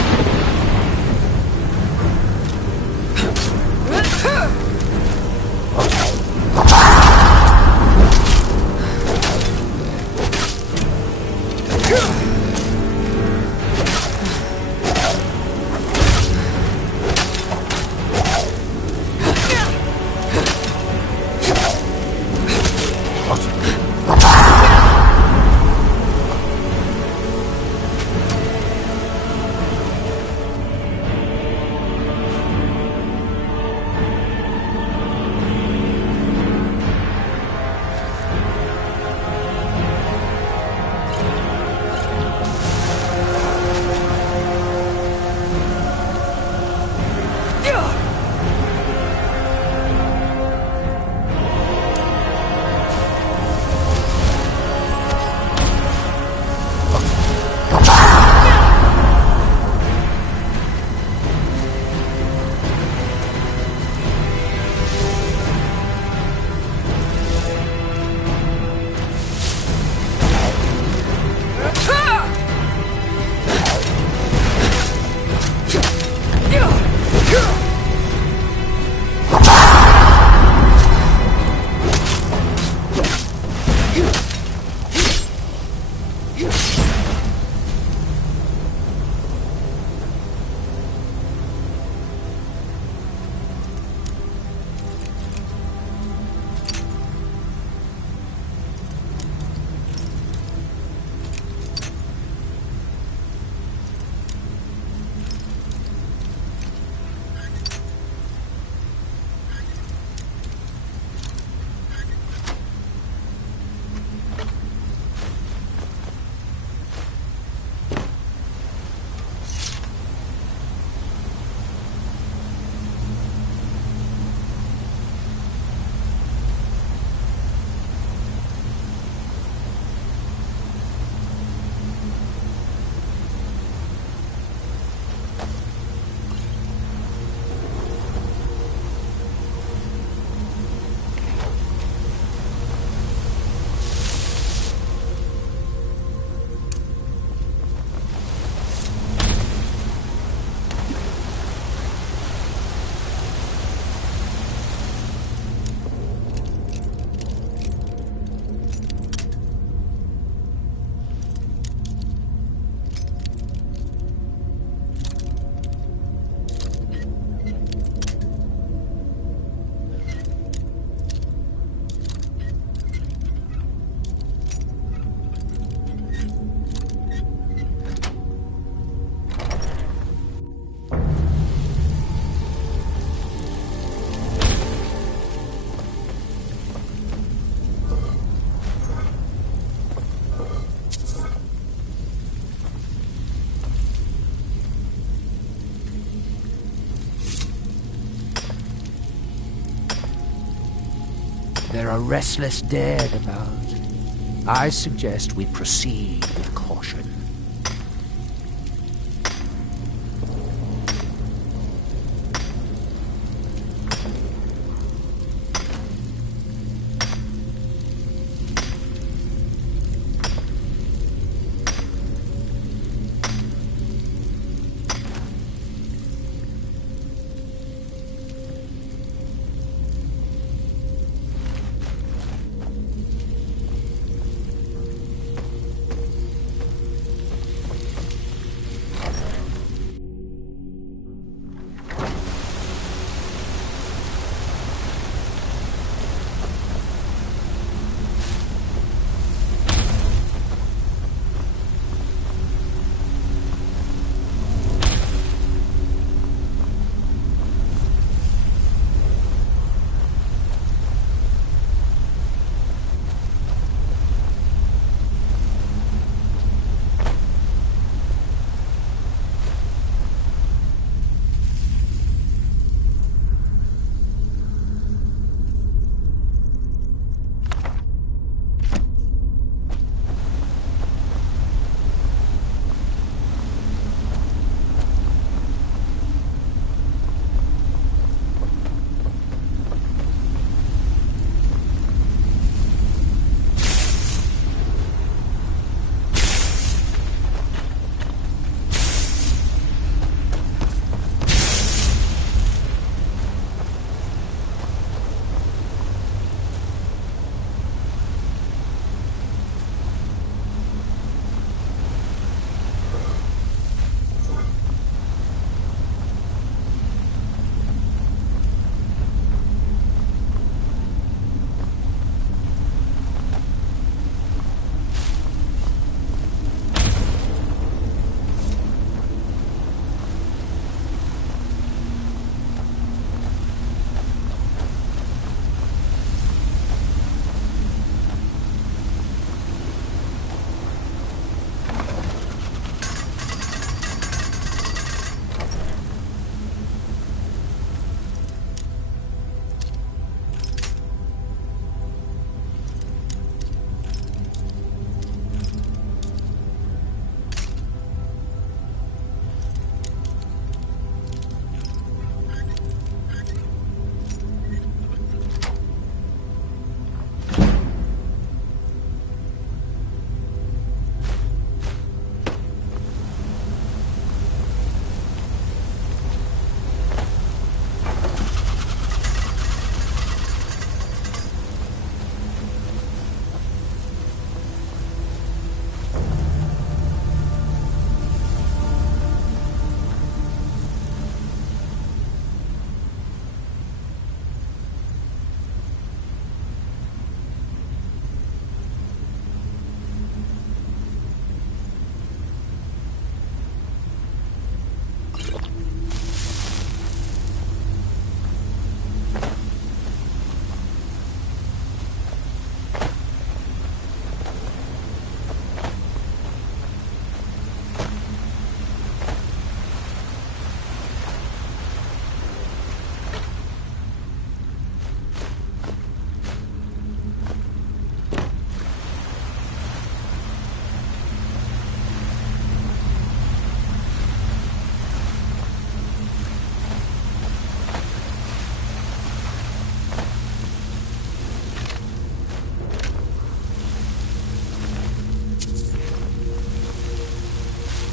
There are restless dead about. I suggest we proceed with caution.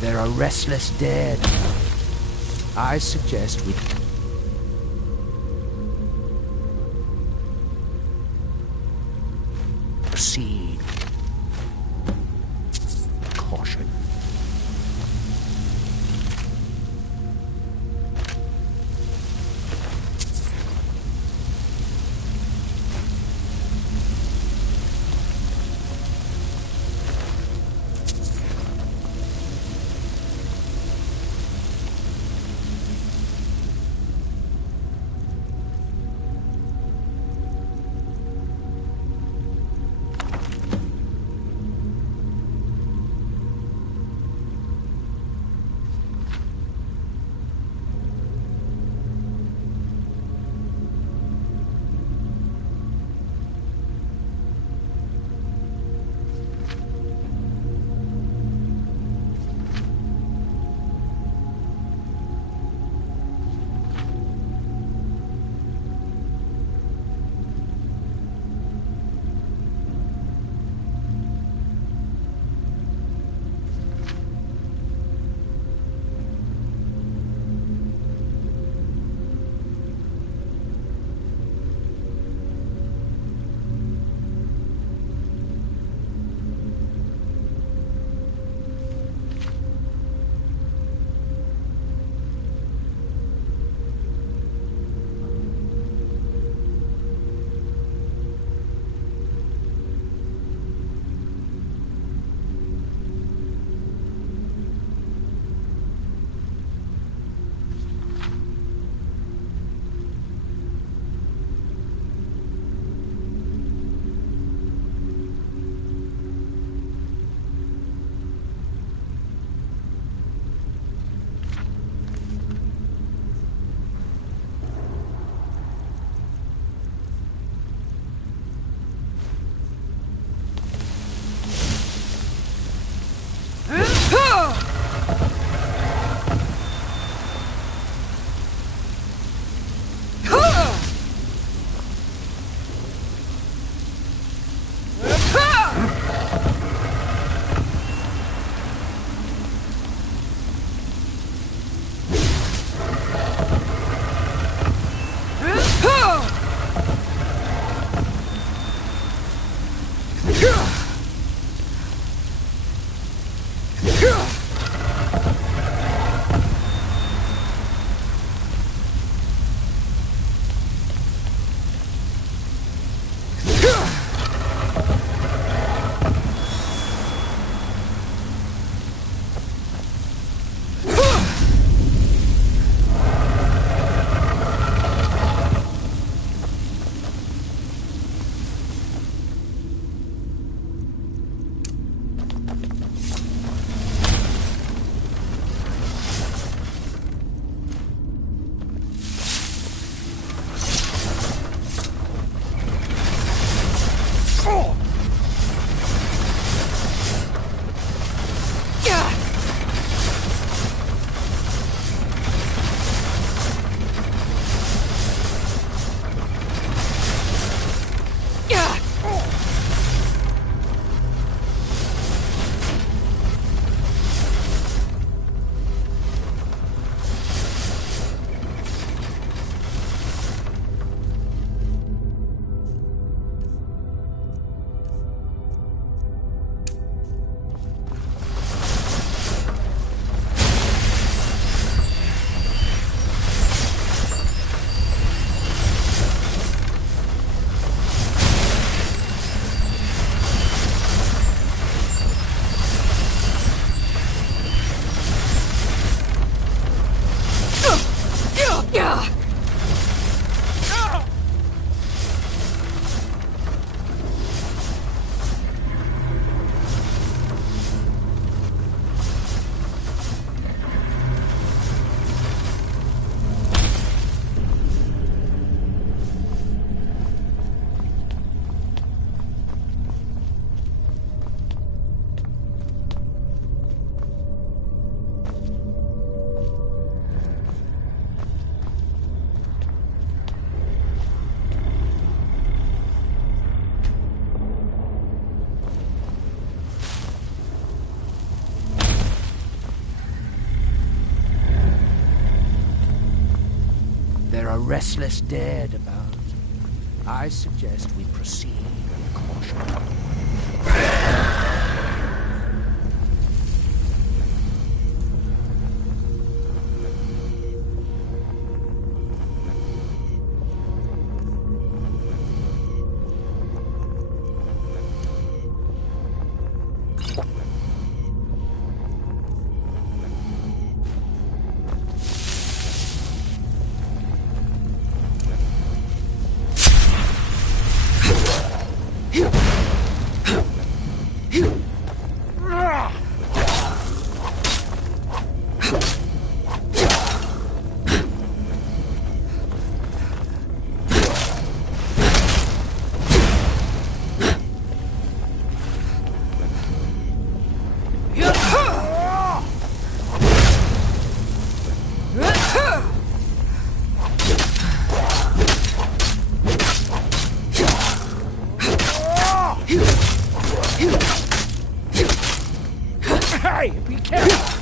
They're a restless dead. I suggest we... proceed. Caution. restless dead about. I suggest we proceed with caution. Hey, be careful!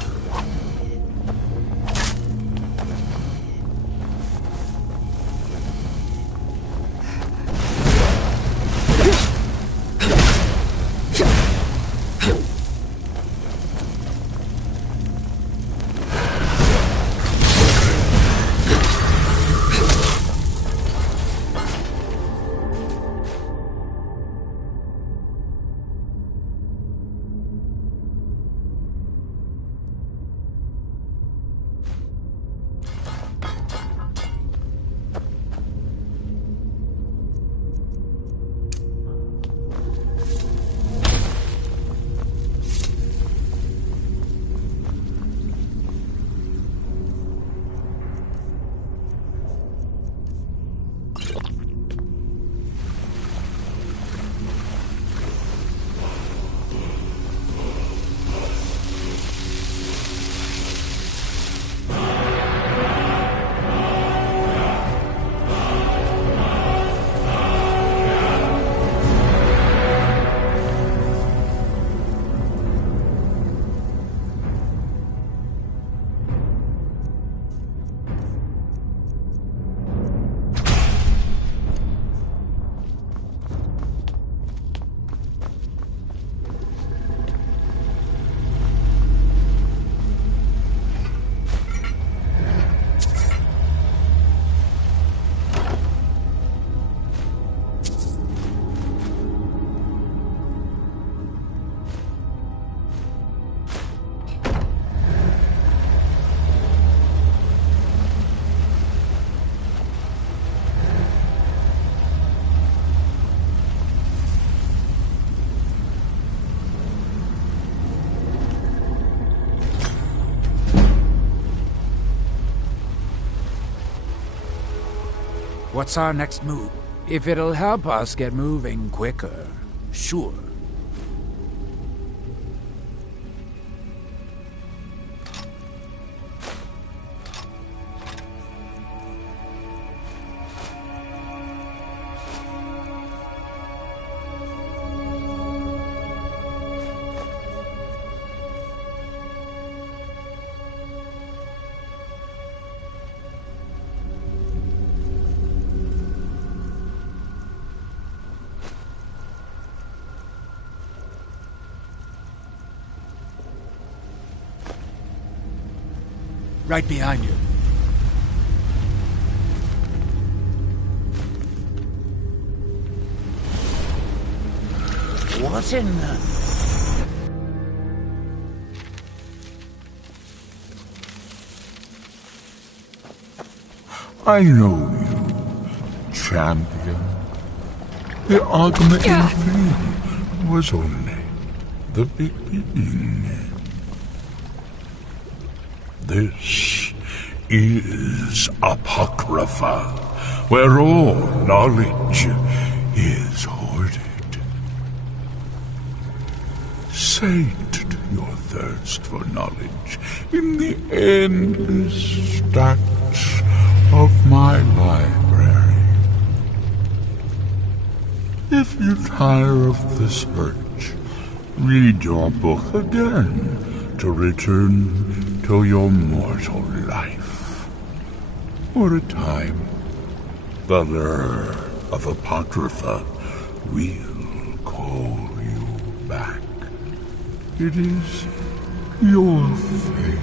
What's our next move? If it'll help us get moving quicker, sure. Right behind you. What in the... I know you, champion. The argument in vain was only the beginning. This is Apocrypha, where all knowledge is hoarded. Sate your thirst for knowledge in the endless stacks of my library. If you tire of the search, read your book again to return to your mortal life. For a time, Father of Apocrypha will call you back. It is your fate.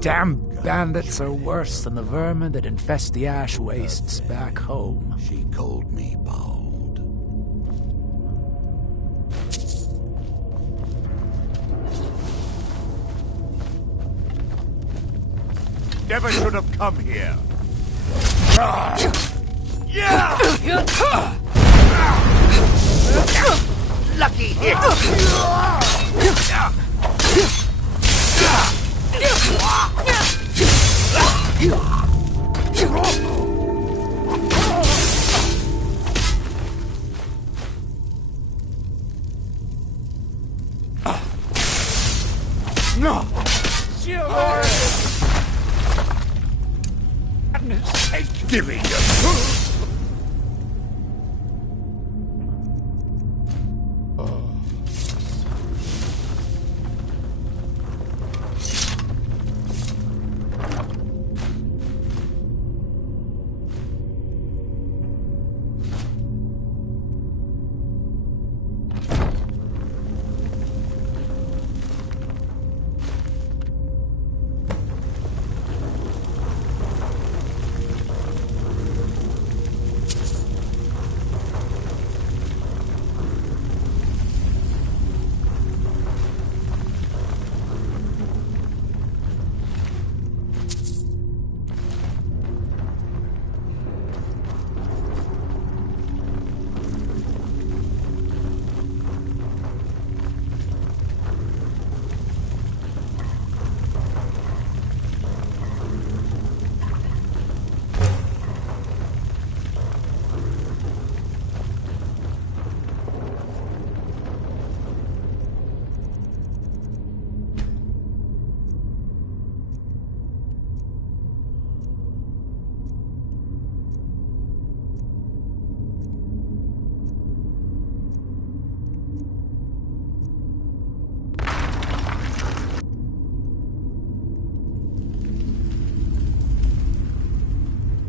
Damn bandits are worse than the vermin that infest the ash wastes back home. She called me bold. Never should have come here. Lucky hit! No! Give me your...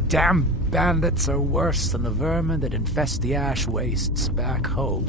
Damn bandits are worse than the vermin that infest the ash wastes back home.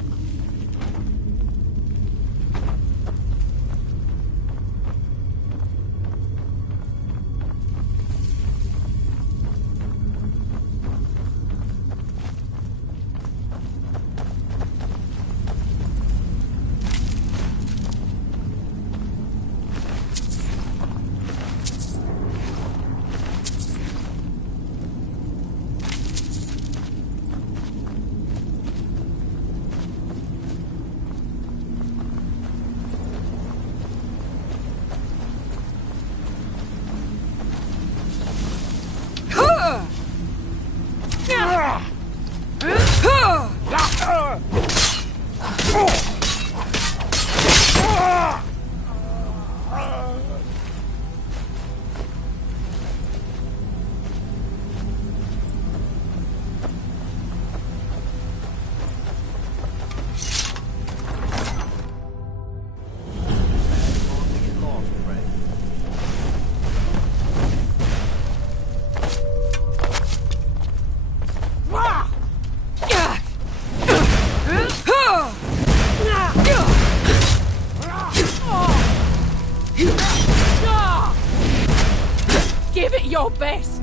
Give it your best!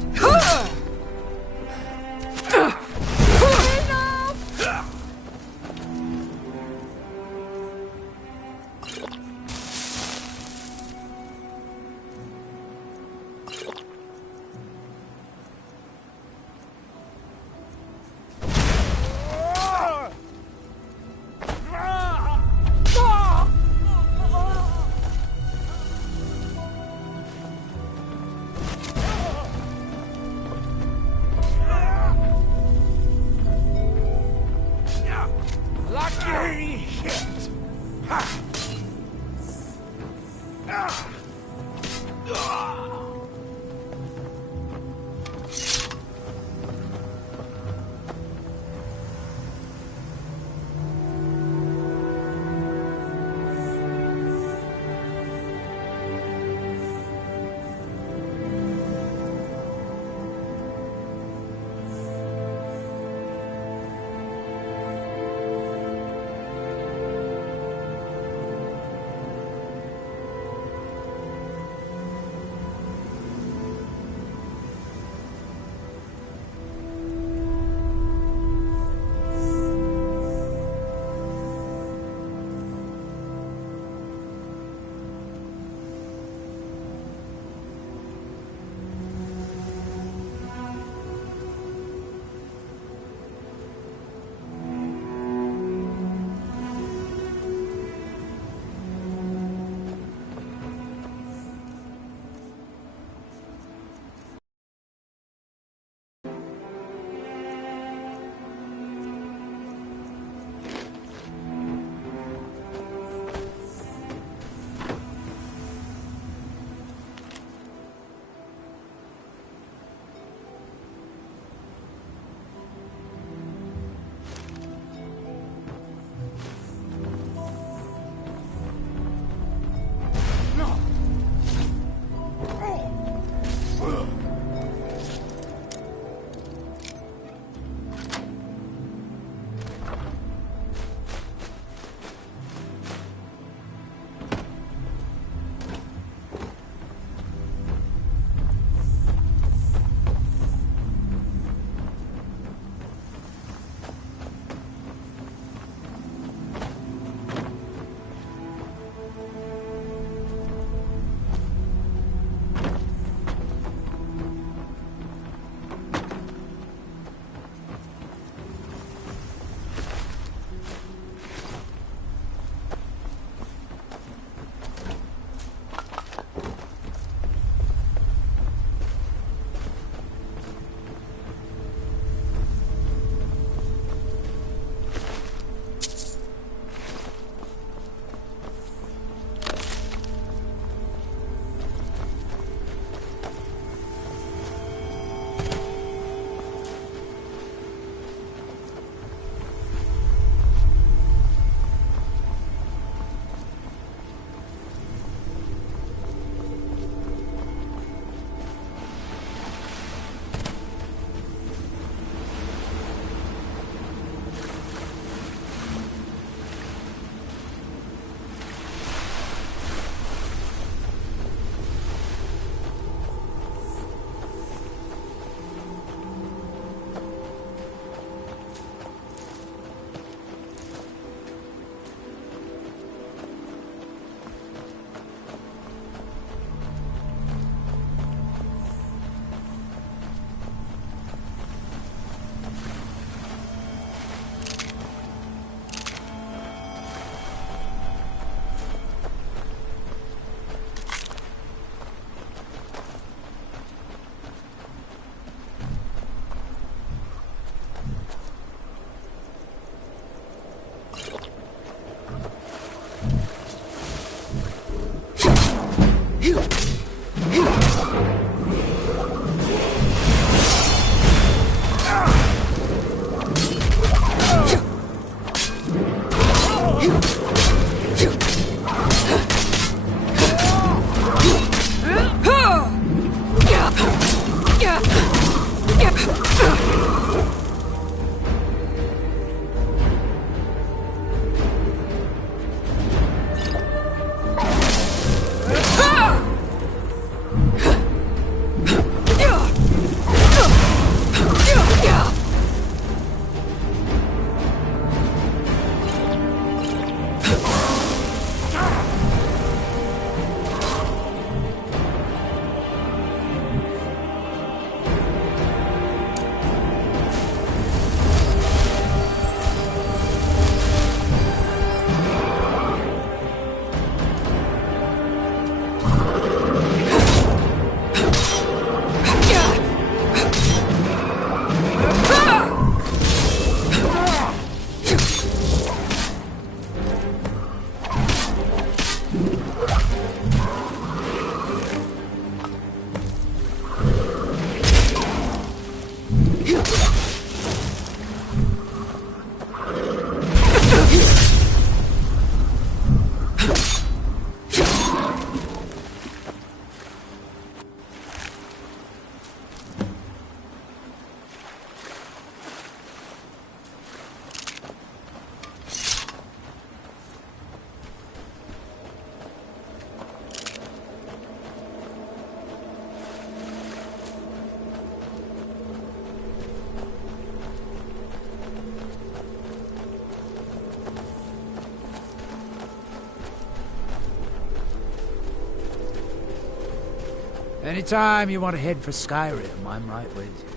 Anytime you want to head for Skyrim, I'm right with you.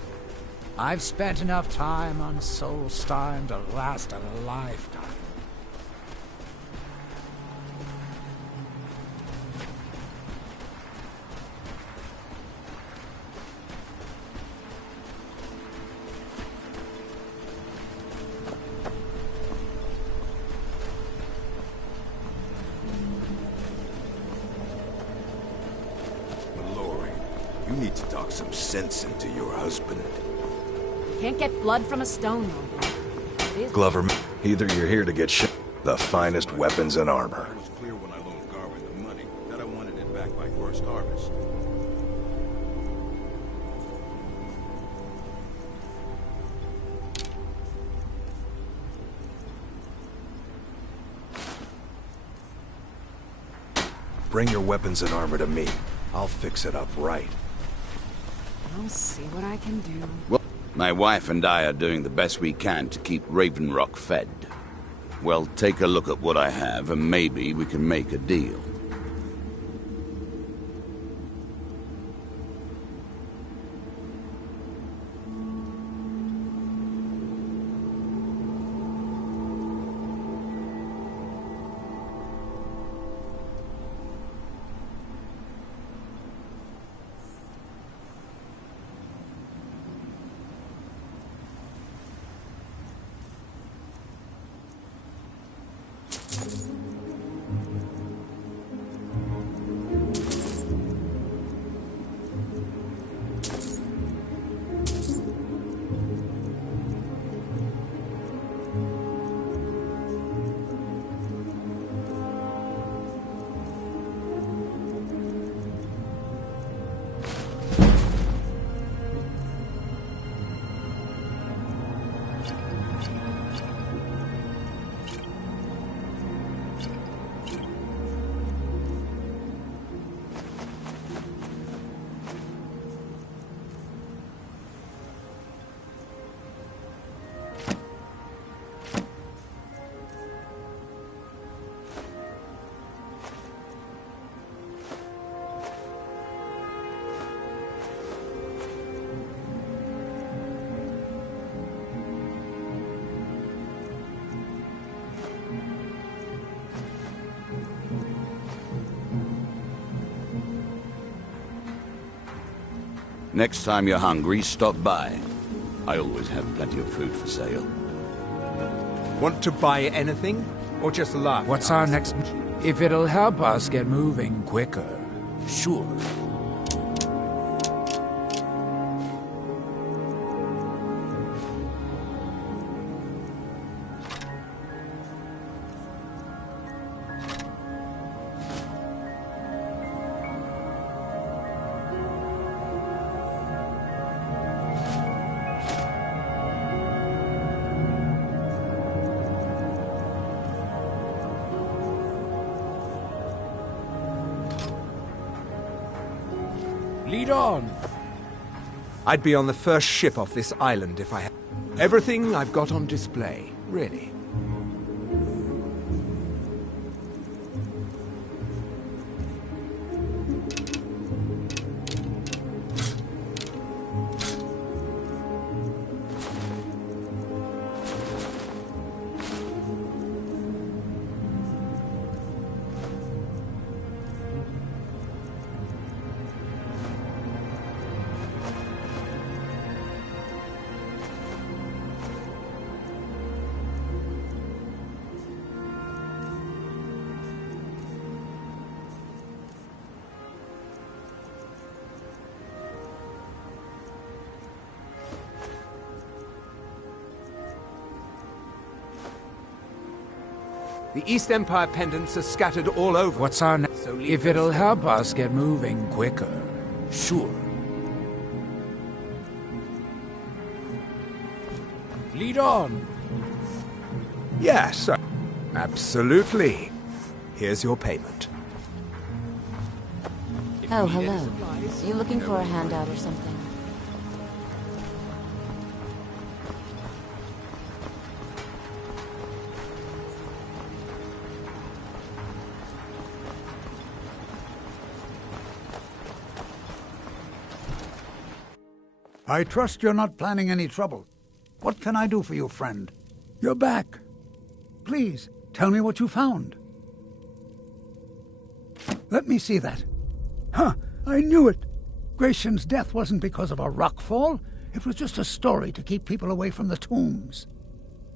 I've spent enough time on Solstheim to last a lifetime. You need to talk some sense into your husband. Can't get blood from a stone, though. Glover, either you're here to get the finest weapons and armor. It was clear when I loaned Garvin the money that I wanted it back by first harvest. Bring your weapons and armor to me. I'll fix it up right. I'll see what I can do. Well, my wife and I are doing the best we can to keep Raven Rock fed. Well, take a look at what I have, and maybe we can make a deal. Next time you're hungry, stop by. I always have plenty of food for sale. Want to buy anything? Or just laugh? What's our next... If it'll help us get moving quicker, sure. Lead on! I'd be on the first ship off this island if I had everything I've got on display, really. The East Empire pendants are scattered all over. What's our next... If it'll help us get moving quicker, sure. Lead on! Yes, absolutely. Here's your payment. Oh, hello. You looking for a handout or something? I trust you're not planning any trouble. What can I do for you, friend? You're back. Please, tell me what you found. Let me see that. Huh, I knew it. Gratian's death wasn't because of a rockfall. It was just a story to keep people away from the tombs.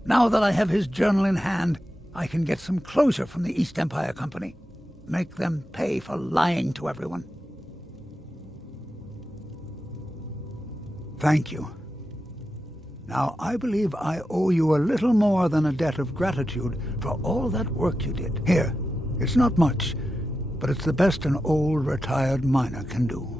Now that I have his journal in hand, I can get some closure from the East Empire Company. Make them pay for lying to everyone. Thank you. Now, I believe I owe you a little more than a debt of gratitude for all that work you did. Here, it's not much, but it's the best an old retired miner can do.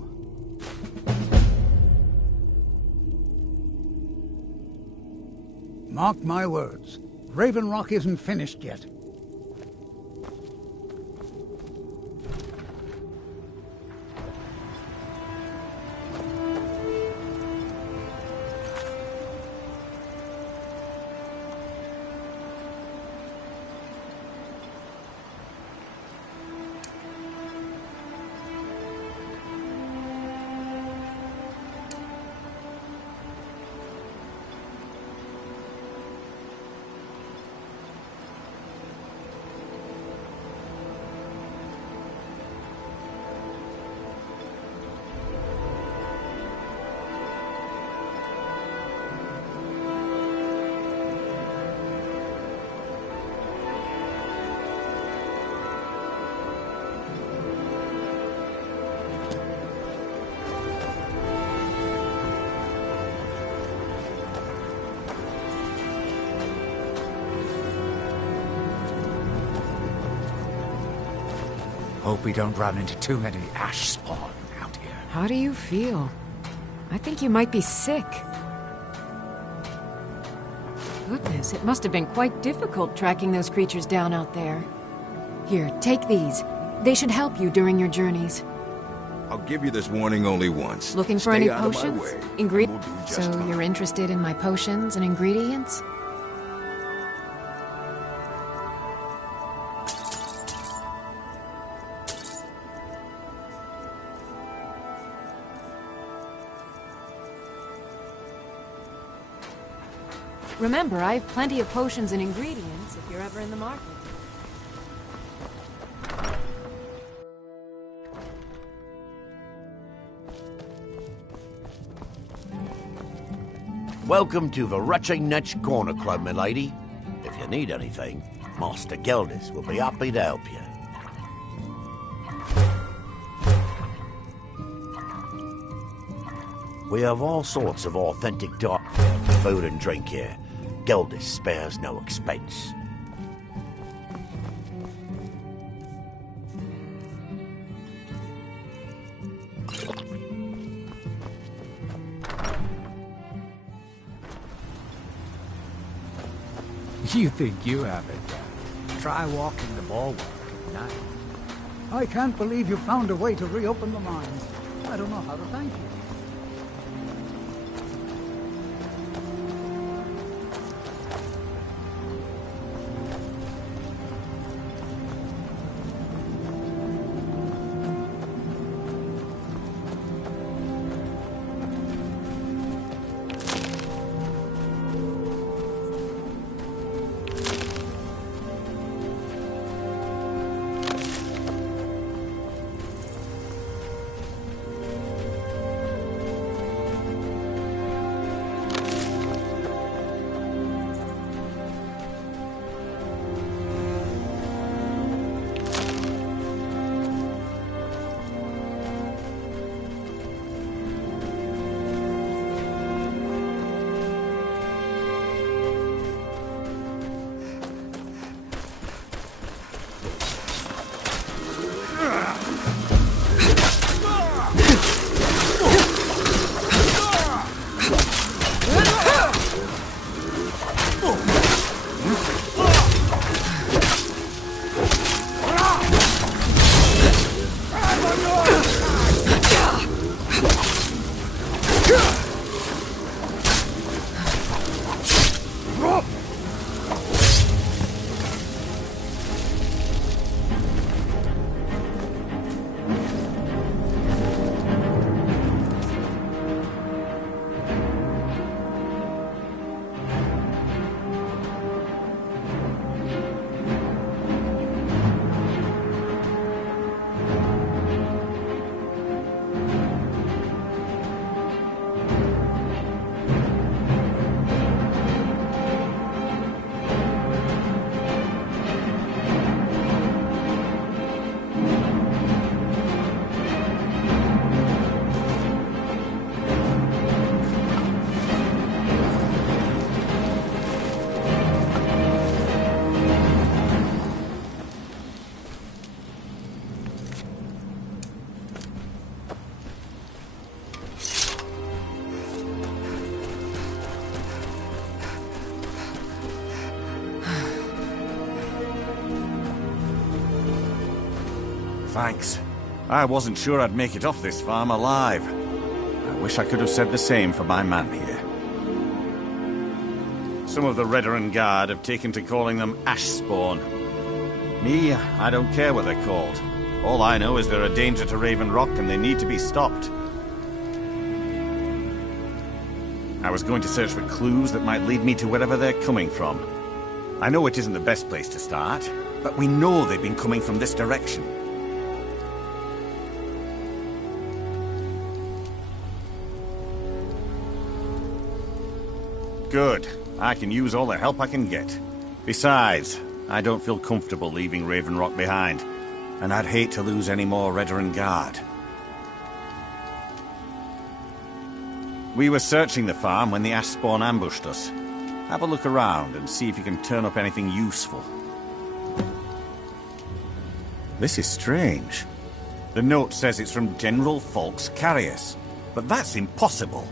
Mark my words, Raven Rock isn't finished yet. Hope we don't run into too many ash spawn out here. How do you feel? I think you might be sick. Goodness, it must have been quite difficult tracking those creatures down out there. Here, take these. They should help you during your journeys. I'll give you this warning only once. Looking for Stay any out of my potions? way, Ingredients? we'll do just So fine. you're interested in my potions and ingredients? Remember, I have plenty of potions and ingredients if you're ever in the market. Welcome to the Retching Netch Corner Club, my lady. If you need anything, Master Geldis will be happy to help you. We have all sorts of authentic dark food and drink here. Geldis spares no expense. You think you have it? Try walking the bulwark at night. I can't believe you found a way to reopen the mines. I don't know how to thank you. Thanks. I wasn't sure I'd make it off this farm alive. I wish I could have said the same for my man here. Some of the Redoran Guard have taken to calling them Ashspawn. Me, I don't care what they're called. All I know is they're a danger to Raven Rock and they need to be stopped. I was going to search for clues that might lead me to wherever they're coming from. I know it isn't the best place to start, but we know they've been coming from this direction. Good. I can use all the help I can get. Besides, I don't feel comfortable leaving Raven Rock behind, and I'd hate to lose any more Redoran Guard. We were searching the farm when the Ashspawn ambushed us. Have a look around and see if you can turn up anything useful. This is strange. The note says it's from General Falx Carius, but that's impossible.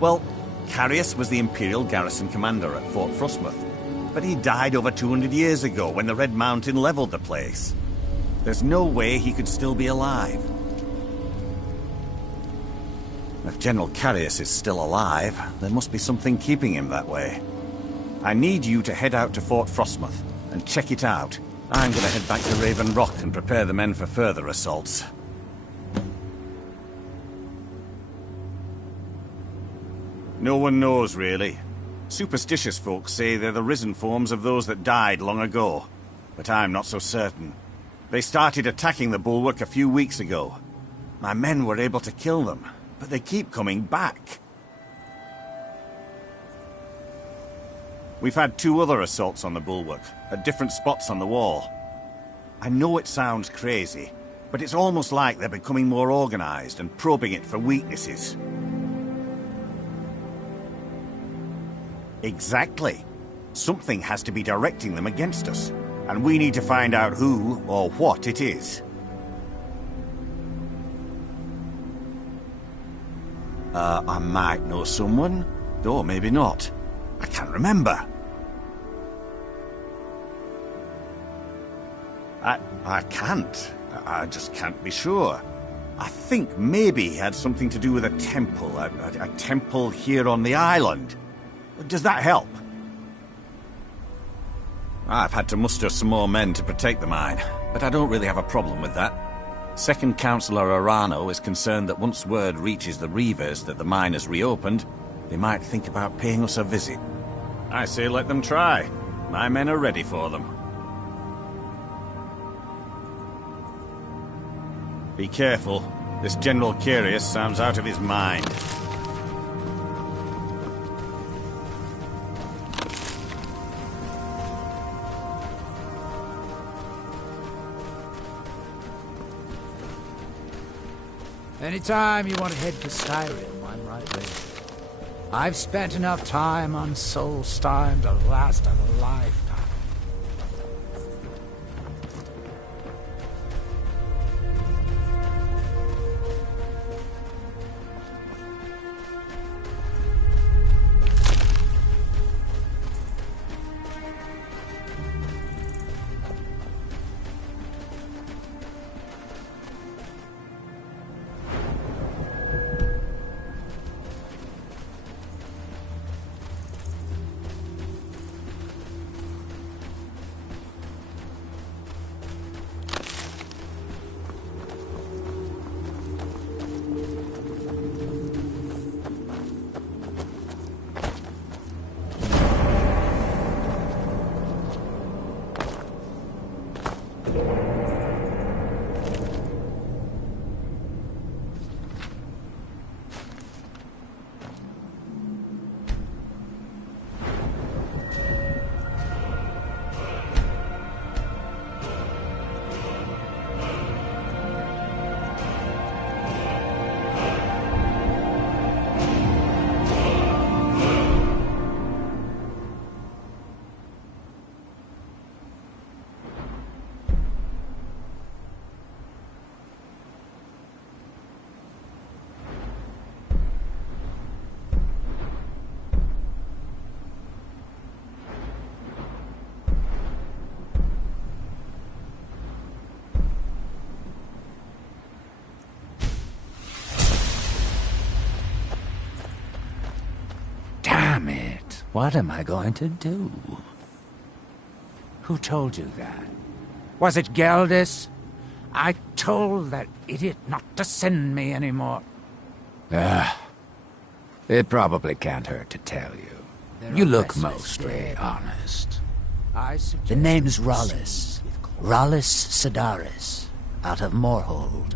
Well, Carius was the Imperial garrison commander at Fort Frostmoth, but he died over 200 years ago when the Red Mountain leveled the place. There's no way he could still be alive. If General Carius is still alive, there must be something keeping him that way. I need you to head out to Fort Frostmoth and check it out. I'm going to head back to Raven Rock and prepare the men for further assaults. No one knows, really. Superstitious folks say they're the risen forms of those that died long ago, but I'm not so certain. They started attacking the bulwark a few weeks ago. My men were able to kill them, but they keep coming back. We've had 2 other assaults on the bulwark, at different spots on the wall. I know it sounds crazy, but it's almost like they're becoming more organized and probing it for weaknesses. Exactly. Something has to be directing them against us, and we need to find out who or what it is. I might know someone, or maybe not. I can't remember. I can't. I just can't be sure. I think maybe he had something to do with a temple. A temple here on the island. Does that help? I've had to muster some more men to protect the mine, but I don't really have a problem with that. Second Councillor Arano is concerned that once word reaches the Reavers that the mine has reopened, they might think about paying us a visit. I say let them try. My men are ready for them. Be careful. This General Carius sounds out of his mind. Anytime you want to head to Skyrim, I'm right there. I've spent enough time on Solstheim to last a lifetime. What am I going to do? Who told you that? Was it Geldis? I told that idiot not to send me anymore. It probably can't hurt to tell you. You look mostly honest. The name's Rollis. Rollis Sedaris, out of Moorhold.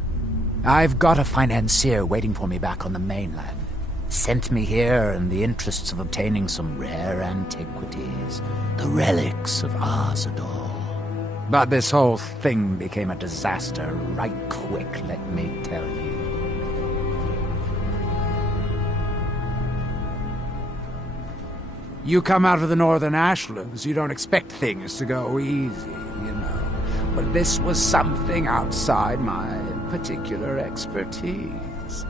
I've got a financier waiting for me back on the mainland. Sent me here in the interests of obtaining some rare antiquities, the relics of Arzador. But this whole thing became a disaster right quick, let me tell you. You come out of the Northern Ashlands, you don't expect things to go easy, you know. But this was something outside my particular expertise.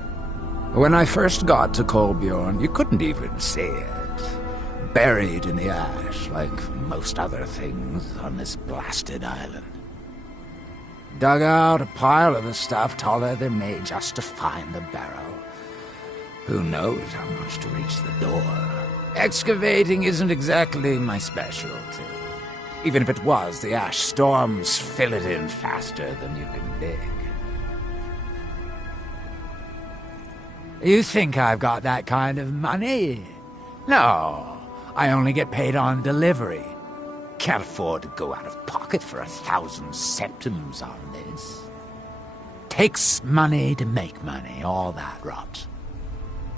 When I first got to Kolbjorn, you couldn't even see it. Buried in the ash, like most other things on this blasted island. Dug out a pile of the stuff taller than me just to find the barrel. Who knows how much to reach the door? Excavating isn't exactly my specialty. Even if it was, the ash storms fill it in faster than you can dig. You think I've got that kind of money? No, I only get paid on delivery. Can't afford to go out of pocket for 1,000 septims on this. Takes money to make money, all that rot.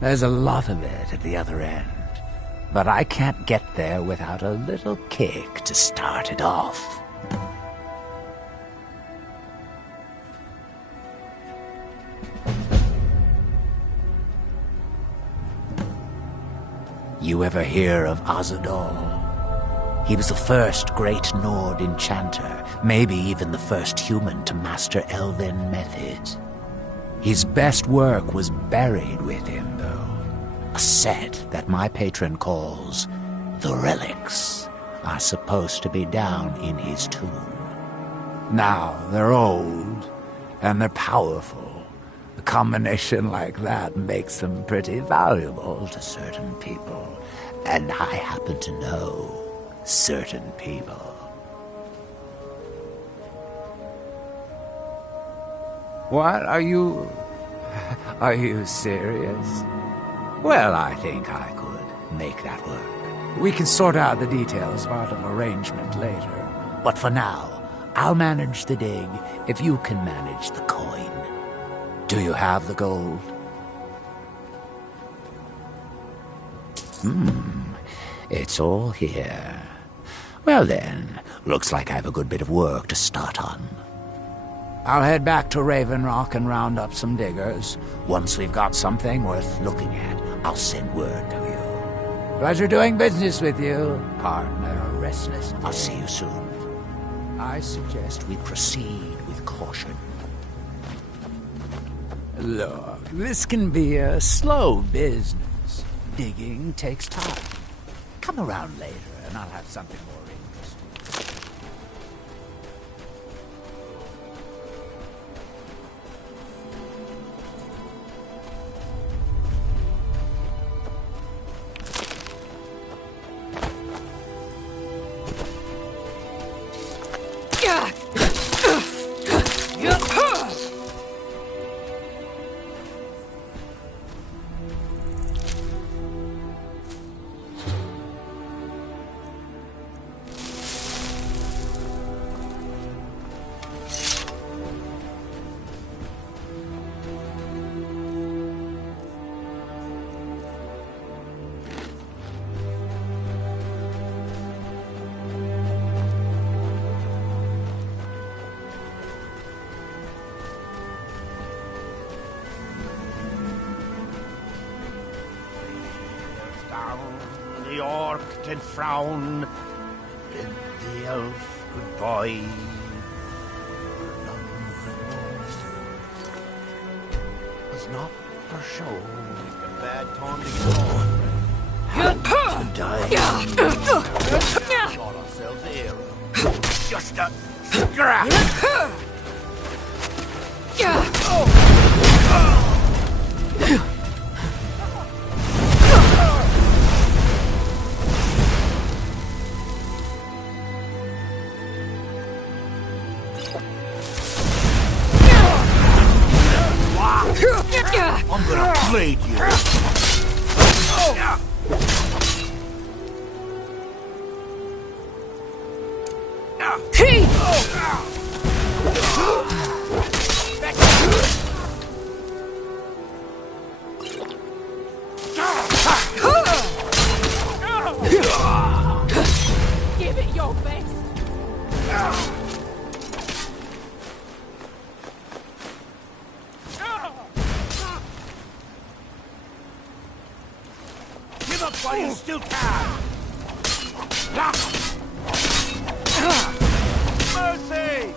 There's a lot of it at the other end. But I can't get there without a little kick to start it off. You ever hear of Arzador? He was the first great Nord enchanter, maybe even the first human to master elven methods. His best work was buried with him, though. A set that my patron calls the relics are supposed to be down in his tomb. Now, they're old, and they're powerful. A combination like that makes them pretty valuable to certain people, and I happen to know certain people. What? Are you serious? Well, I think I could make that work. We can sort out the details of our little arrangement later. But for now, I'll manage the dig if you can manage the coin. Do you have the gold? It's all here. Well then, looks like I have a good bit of work to start on. I'll head back to Raven Rock and round up some diggers. Once we've got something worth looking at, I'll send word to you. Pleasure doing business with you, partner Restless. I'll see you soon. I suggest we proceed with caution. Look, this can be a slow business. Digging takes time. Come around later and I'll have something more interesting. The orc did frown, bid the elf goodbye. Was not for show. A bad time to get on. Had to die. Got ourselves a hero. Just a scrap. Give it your best. Give up while you still can! Mercy!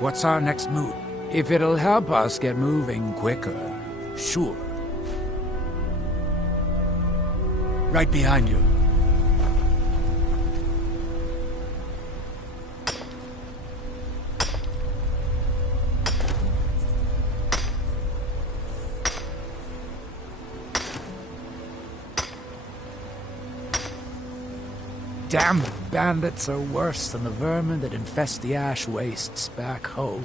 What's our next move? If it'll help us get moving quicker, sure. Right behind you. Damn bandits are worse than the vermin that infest the ash wastes back home.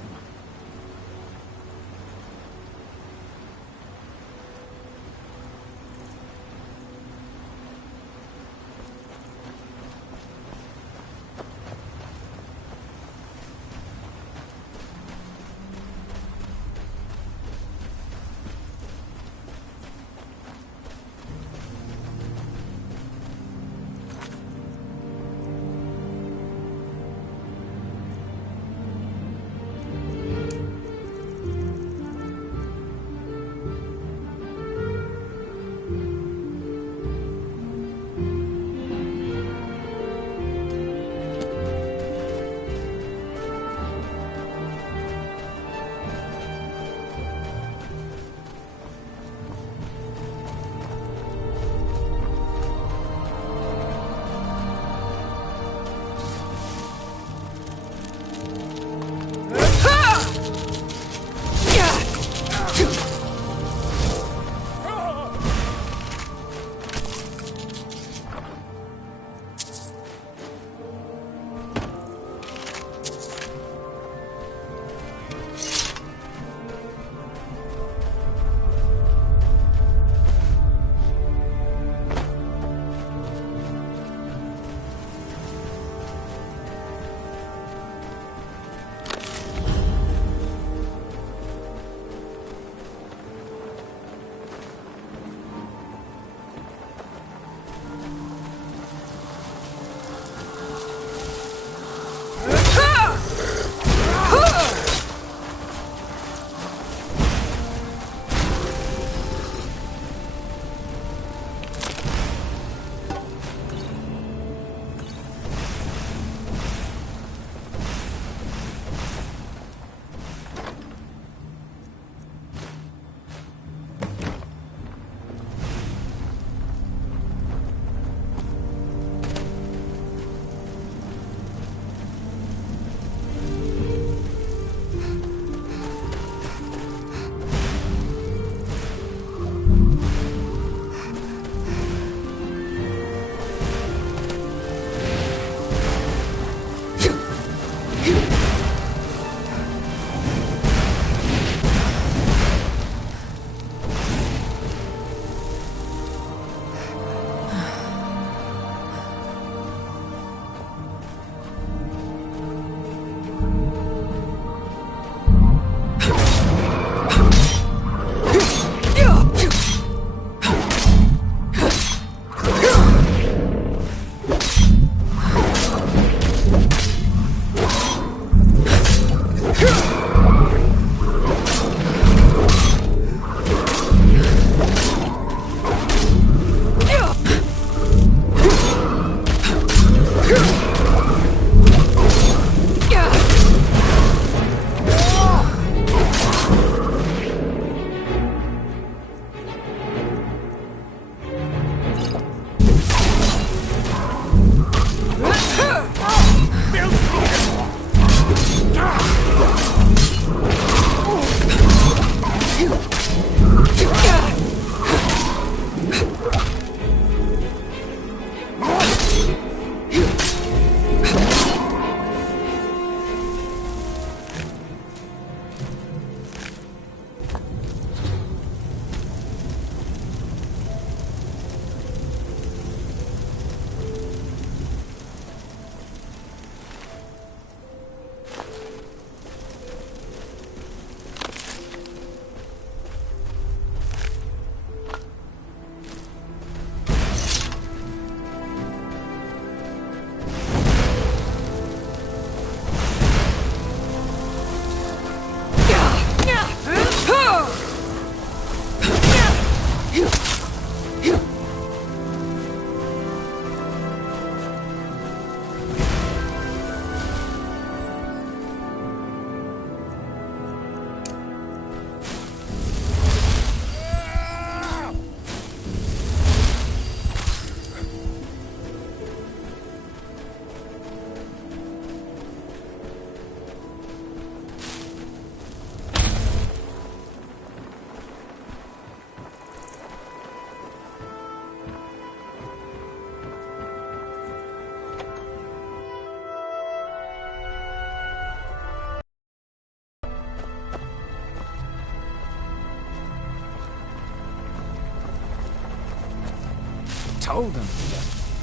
told them.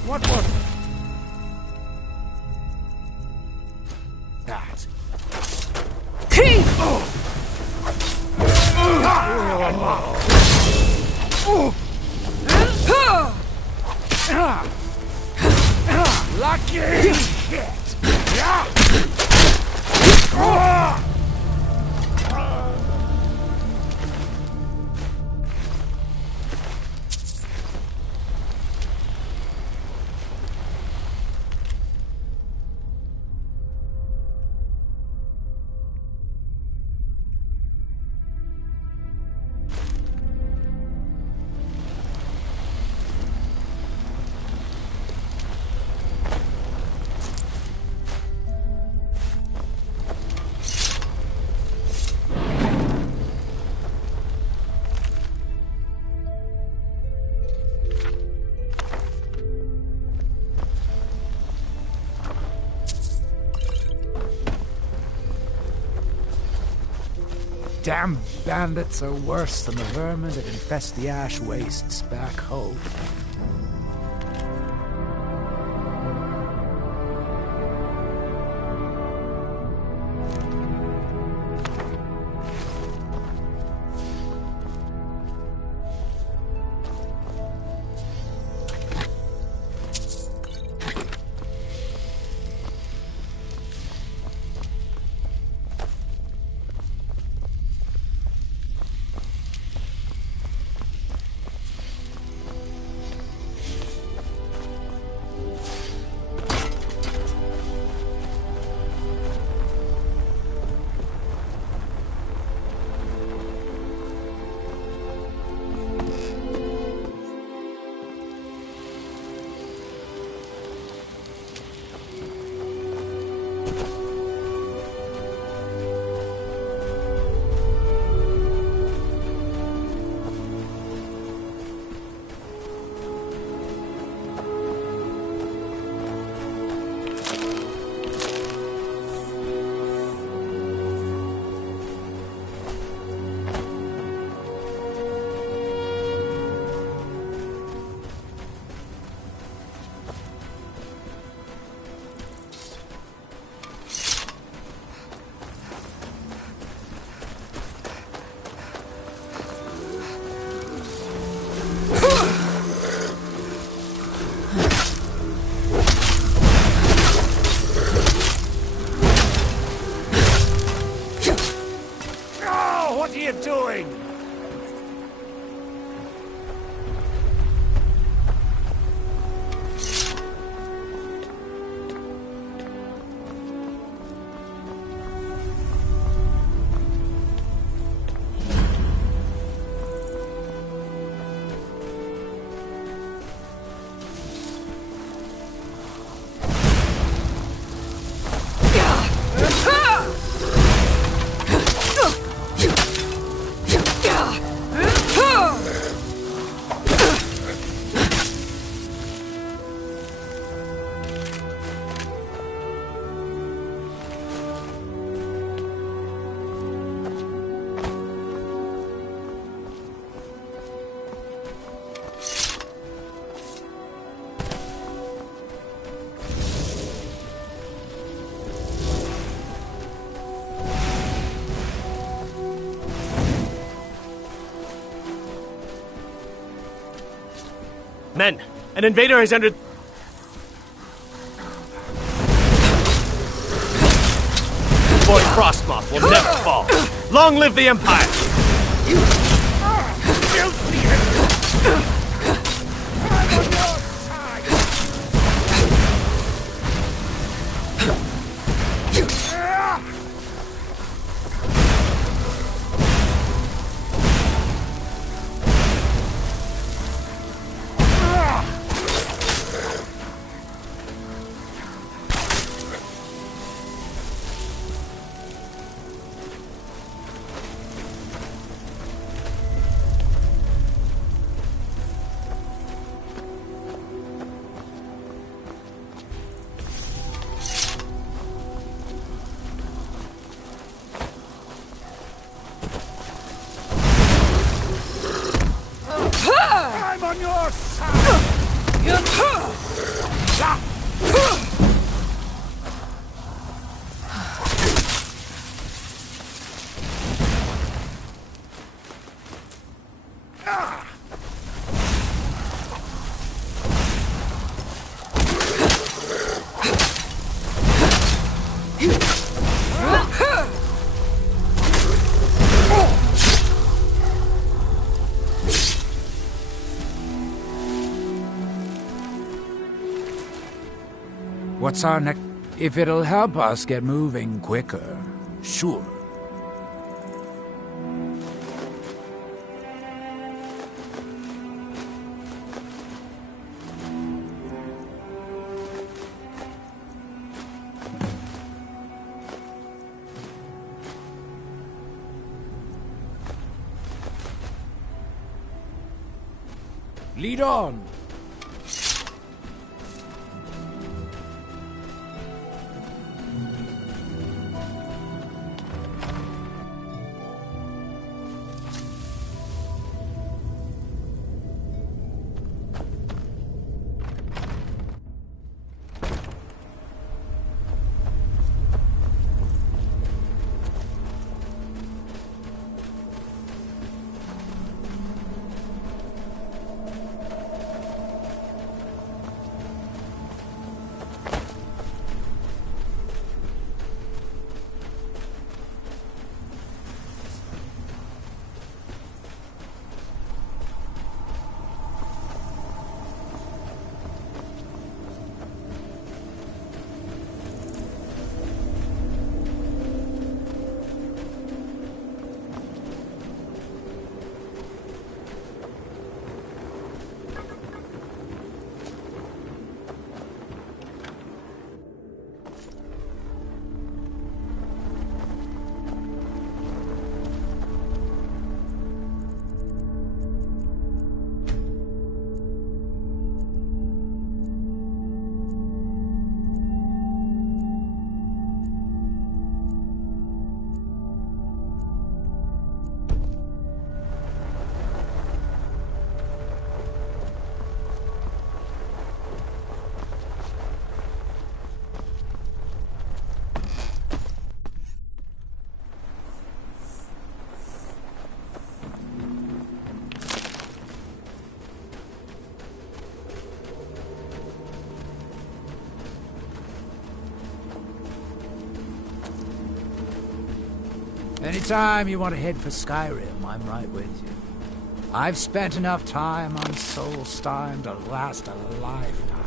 What was it? That. Lucky shit! Damn bandits are worse than the vermin that infest the ash wastes back home. What are you doing? Men, an invader is under... Lord Frostmoth will never fall. Long live the Empire! What's our next... If it'll help us get moving quicker, sure. Lead on! Anytime you want to head for Skyrim, I'm right with you. I've spent enough time on Solstheim to last a lifetime.